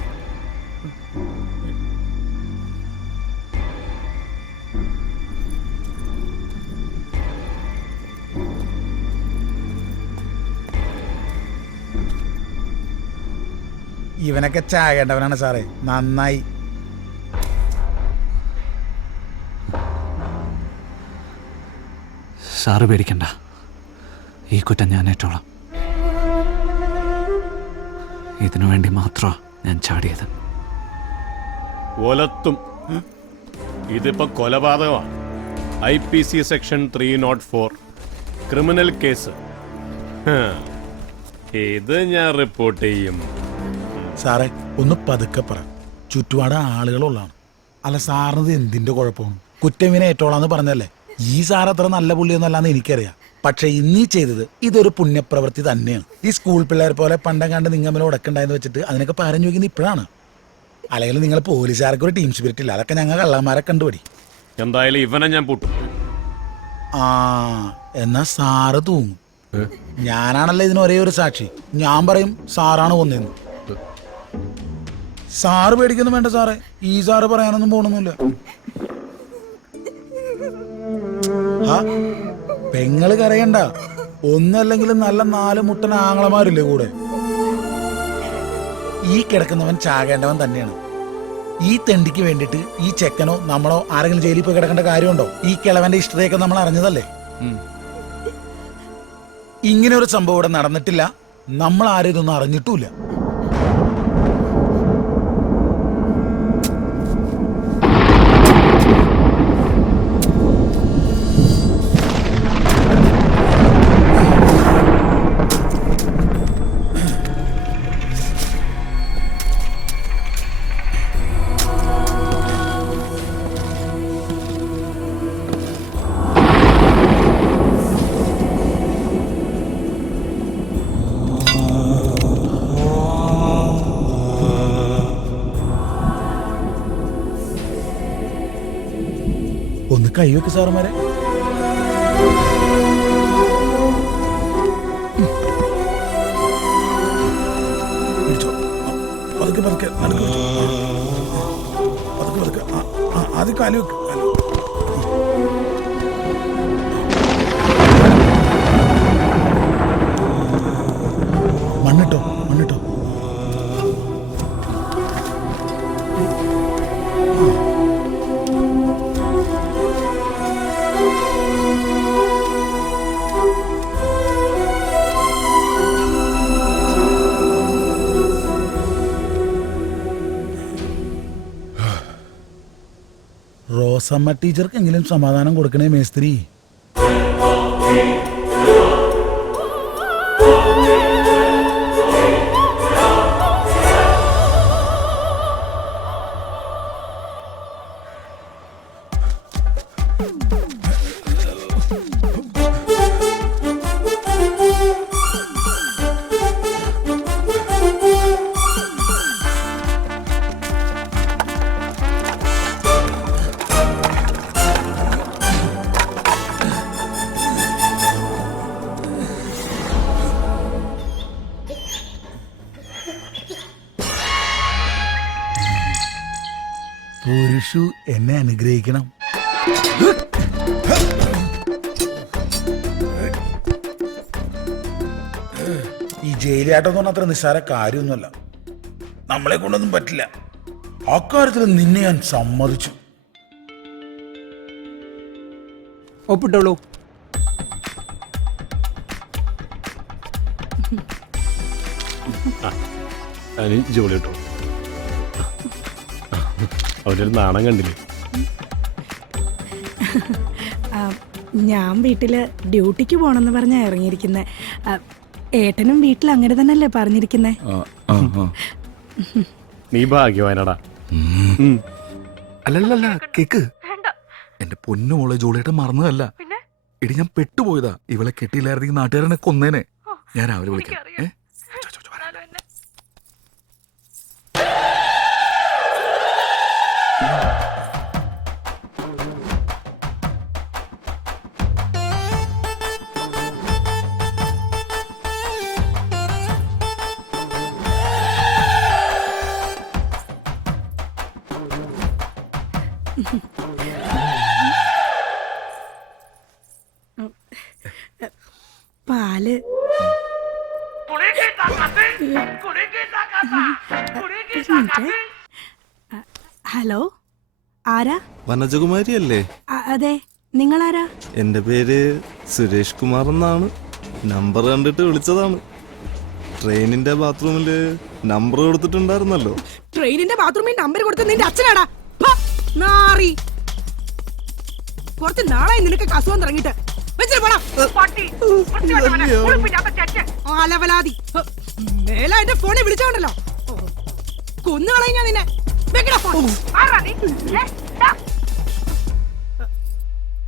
ഇവനൊക്കെ ചാകേണ്ടവനാണ് സാറേ. നന്നായി. സാറ് പേടിക്കണ്ട, ഈ കുറ്റം ഞാൻ ഏറ്റോളാം. ഇതിനു വേണ്ടി മാത്രമാണ് ഞാൻ ചാടിയത്. ഒലത്തും ഇതിപ്പോ കൊലപാതകമാണ്. IPC section 304 criminal case. ഇത് ഞാൻ റിപ്പോർട്ട് ചെയ്യും. സാറേ ഒന്ന് പതുക്കെ പറ, ചുറ്റുപാട് ആളുകളുള്ളതാണ്. അല്ല സാറിനത് എന്തിന്റെ കുഴപ്പമാണ്? കുറ്റവിനെ ഏറ്റോളാന്ന് പറഞ്ഞല്ലേ. ഈ സാർ അത്ര നല്ല പുള്ളിയൊന്നല്ലാന്ന് എനിക്കറിയാം. പക്ഷെ ഇന്നീ ചെയ്തത് ഇതൊരു പുണ്യപ്രവൃത്തി തന്നെയാണ്. ഈ സ്കൂൾ പിള്ളേർ പോലെ പണ്ടം കണ്ട് നിങ്ങമ്മൽ ഉടക്കുണ്ടായെന്ന് വെച്ചിട്ട് അതിനൊക്കെ പാരം ചോദിക്കുന്നത് ഇപ്പോഴാണ്. അല്ലെങ്കിൽ നിങ്ങൾ പോലീസുകാർക്ക് ഒരു ടീം സ്പിരിറ്റ് ഇല്ല. അതൊക്കെ ഞങ്ങൾ കള്ളന്മാരെ കണ്ടുപിടി. എന്തായാലും ഇവനെ ഞാൻ പൂട്ടും. എന്നാ സാറ് തൂങ്ങും. ഞാനാണല്ലോ ഇതിന് ഒരേ ഒരു സാക്ഷി. ഞാൻ പറയും സാറാണ് കൊന്നതെന്ന്. സാറ് പേടിക്കൊന്നും വേണ്ട സാറേ. ഈ സാറ് പറയാനൊന്നും പോണൊന്നുമില്ല. പെങ്ങള് കരയണ്ട. ഒന്നല്ലെങ്കിലും നല്ല 4 മുട്ടൻ ആങ്ങളമാരില്ലേ കൂടെ. ഈ കിടക്കുന്നവൻ ചാകേണ്ടവൻ തന്നെയാണ്. ഈ തെണ്ടിക്ക് വേണ്ടിയിട്ട് ഈ ചെക്കനോ നമ്മളോ ആരെങ്കിലും ജയിലിൽ പോയി കിടക്കേണ്ട കാര്യമുണ്ടോ? ഈ കിളവന്റെ ഇഷ്ടതയൊക്കെ നമ്മൾ അറിഞ്ഞതല്ലേ. ഇങ്ങനെ ഒരു സംഭവം ഇവിടെ നടന്നിട്ടില്ല. നമ്മൾ ആരും ഇതൊന്നും അറിഞ്ഞിട്ടുമില്ല. ഒന്ന് കൈവെക്ക് സാറുമാരെ. പതുക്കെ പതുക്കെ പതുക്കെ പതുക്കെ അത് കാലു വെക്ക്. മണ്ണിട്ടോ മണ്ണിട്ടോ. റോസമ്മ ടീച്ചർക്കെങ്കിലും സമാധാനം കൊടുക്കണേ മേസ്ത്രി. പുരുഷു എന്നെ അനുഗ്രഹിക്കണം. ഈ ജയിലാട്ടം എന്ന് പറഞ്ഞാൽ അത്ര നിസ്സാര കാര്യമൊന്നുമല്ല. നമ്മളെ കൊണ്ടൊന്നും പറ്റില്ല. അക്കാര്യത്തിൽ നിന്നെ ഞാൻ സമ്മതിച്ചു. ഒപ്പിട്ടോളൂ. ജോലി കിട്ടോ? അവരൊരു നാണം കണ്ടില്ലേ? ഞാൻ വീട്ടില് ഡ്യൂട്ടിക്ക് പോണെന്ന് പറഞ്ഞാ ഇറങ്ങിയിരിക്കുന്നെ. ഏട്ടനും വീട്ടിൽ അങ്ങനെ തന്നെയല്ലേ പറഞ്ഞിരിക്കുന്നേ? നീ ഭാഗ്യവാനടാ. അല്ലല്ല കേക്ക്. എന്റെ പൊന്നുമോളെ ജോളിയേട്ടൻ മറന്നതല്ല. എടി ഞാൻ പെട്ടുപോയതാ. ഇവളെ കെട്ടിയില്ലായിരുന്നെങ്കിൽ നാട്ടുകാരനെ കൊന്നേനെ. ഞാൻ അവരെ വിളിക്കാം. പാല് ഹലോ, ആരാ? വനജകുമാരി അല്ലേ? അതെ, നിങ്ങളാരാ? എന്റെ പേര് സുരേഷ് കുമാർ എന്നാണ്. നമ്പർ കണ്ടിട്ട് വിളിച്ചതാണ്. ട്രെയിനിന്റെ ബാത്റൂമില് നമ്പർ കൊടുത്തിട്ടുണ്ടായിരുന്നല്ലോ. ട്രെയിനിന്റെ ബാത്റൂമിൽ നമ്പർ കൊടുത്ത നിന്റെ അച്ഛനാടാ. നാറി, കുറച്ച് നാളായി നിനക്ക് അസുഖം തുടങ്ങിയിട്ട്. അലവലാതി മേല എന്റെ ഫോണിൽ വിളിച്ചോണ്ടല്ലോ കൊന്നുകളയും ഞാൻ നിന്നെ.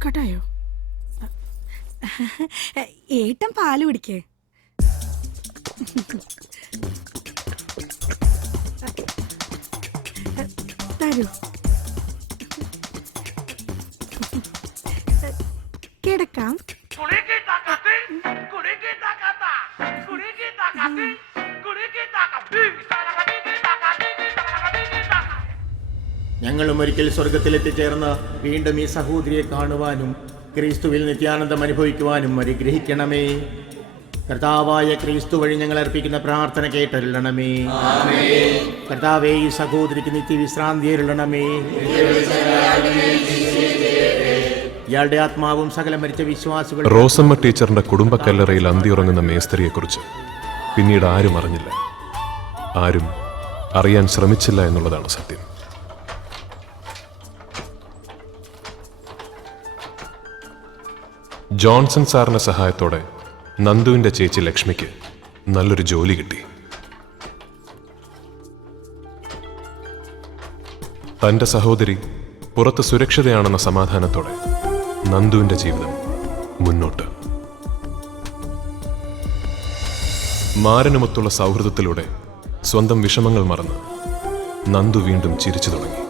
കട്ടായോ? ഏട്ടൻ പാല് കുടിക്കേ. തരൂ. കിടക്കാം. ഞങ്ങളും ഒരിക്കൽ സ്വർഗത്തിലെത്തിച്ചേർന്ന് വീണ്ടും ഈ സഹോദരിയെ കാണുവാനും ക്രിസ്തുവിൽ നിത്യാനന്ദം അനുഭവിക്കുവാനും അനുഗ്രഹിക്കണമേ. കർത്താവായ ക്രിസ്തു വഴി ഞങ്ങൾ അർപ്പിക്കുന്ന പ്രാർത്ഥന കേട്ടരുളണമേ. കർത്താവേ, ഈ സഹോദരിക്ക് നിത്യവിശ്രാന്തി അരുളണമേ. ഇയാളുടെ ആത്മാവും സകല മരിച്ച വിശ്വാസികൾ. റോസമ്മ ടീച്ചറിന്റെ കുടുംബക്കല്ലറയിൽ അന്തിയുറങ്ങുന്ന മേസ്ത്രിയെക്കുറിച്ച് പിന്നീട് ആരും അറിഞ്ഞില്ല. ആരും അറിയാൻ ശ്രമിച്ചില്ല എന്നുള്ളതാണ് സത്യം. ജോൺസൺ സാറിന്റെ സഹായത്തോടെ നന്ദുവിന്റെ ചേച്ചി ലക്ഷ്മിക്ക് നല്ലൊരു ജോലി കിട്ടി. തന്റെ സഹോദരി പുറത്ത് സുരക്ഷിതയാണെന്ന സമാധാനത്തോടെ നന്ദുവിന്റെ ജീവിതം മുന്നോട്ട്. മാരനുമൊത്തുള്ള സൗഹൃദത്തിലൂടെ സ്വന്തം വിഷമങ്ങൾ മറന്ന് നന്ദു വീണ്ടും ചിരിച്ചു തുടങ്ങി.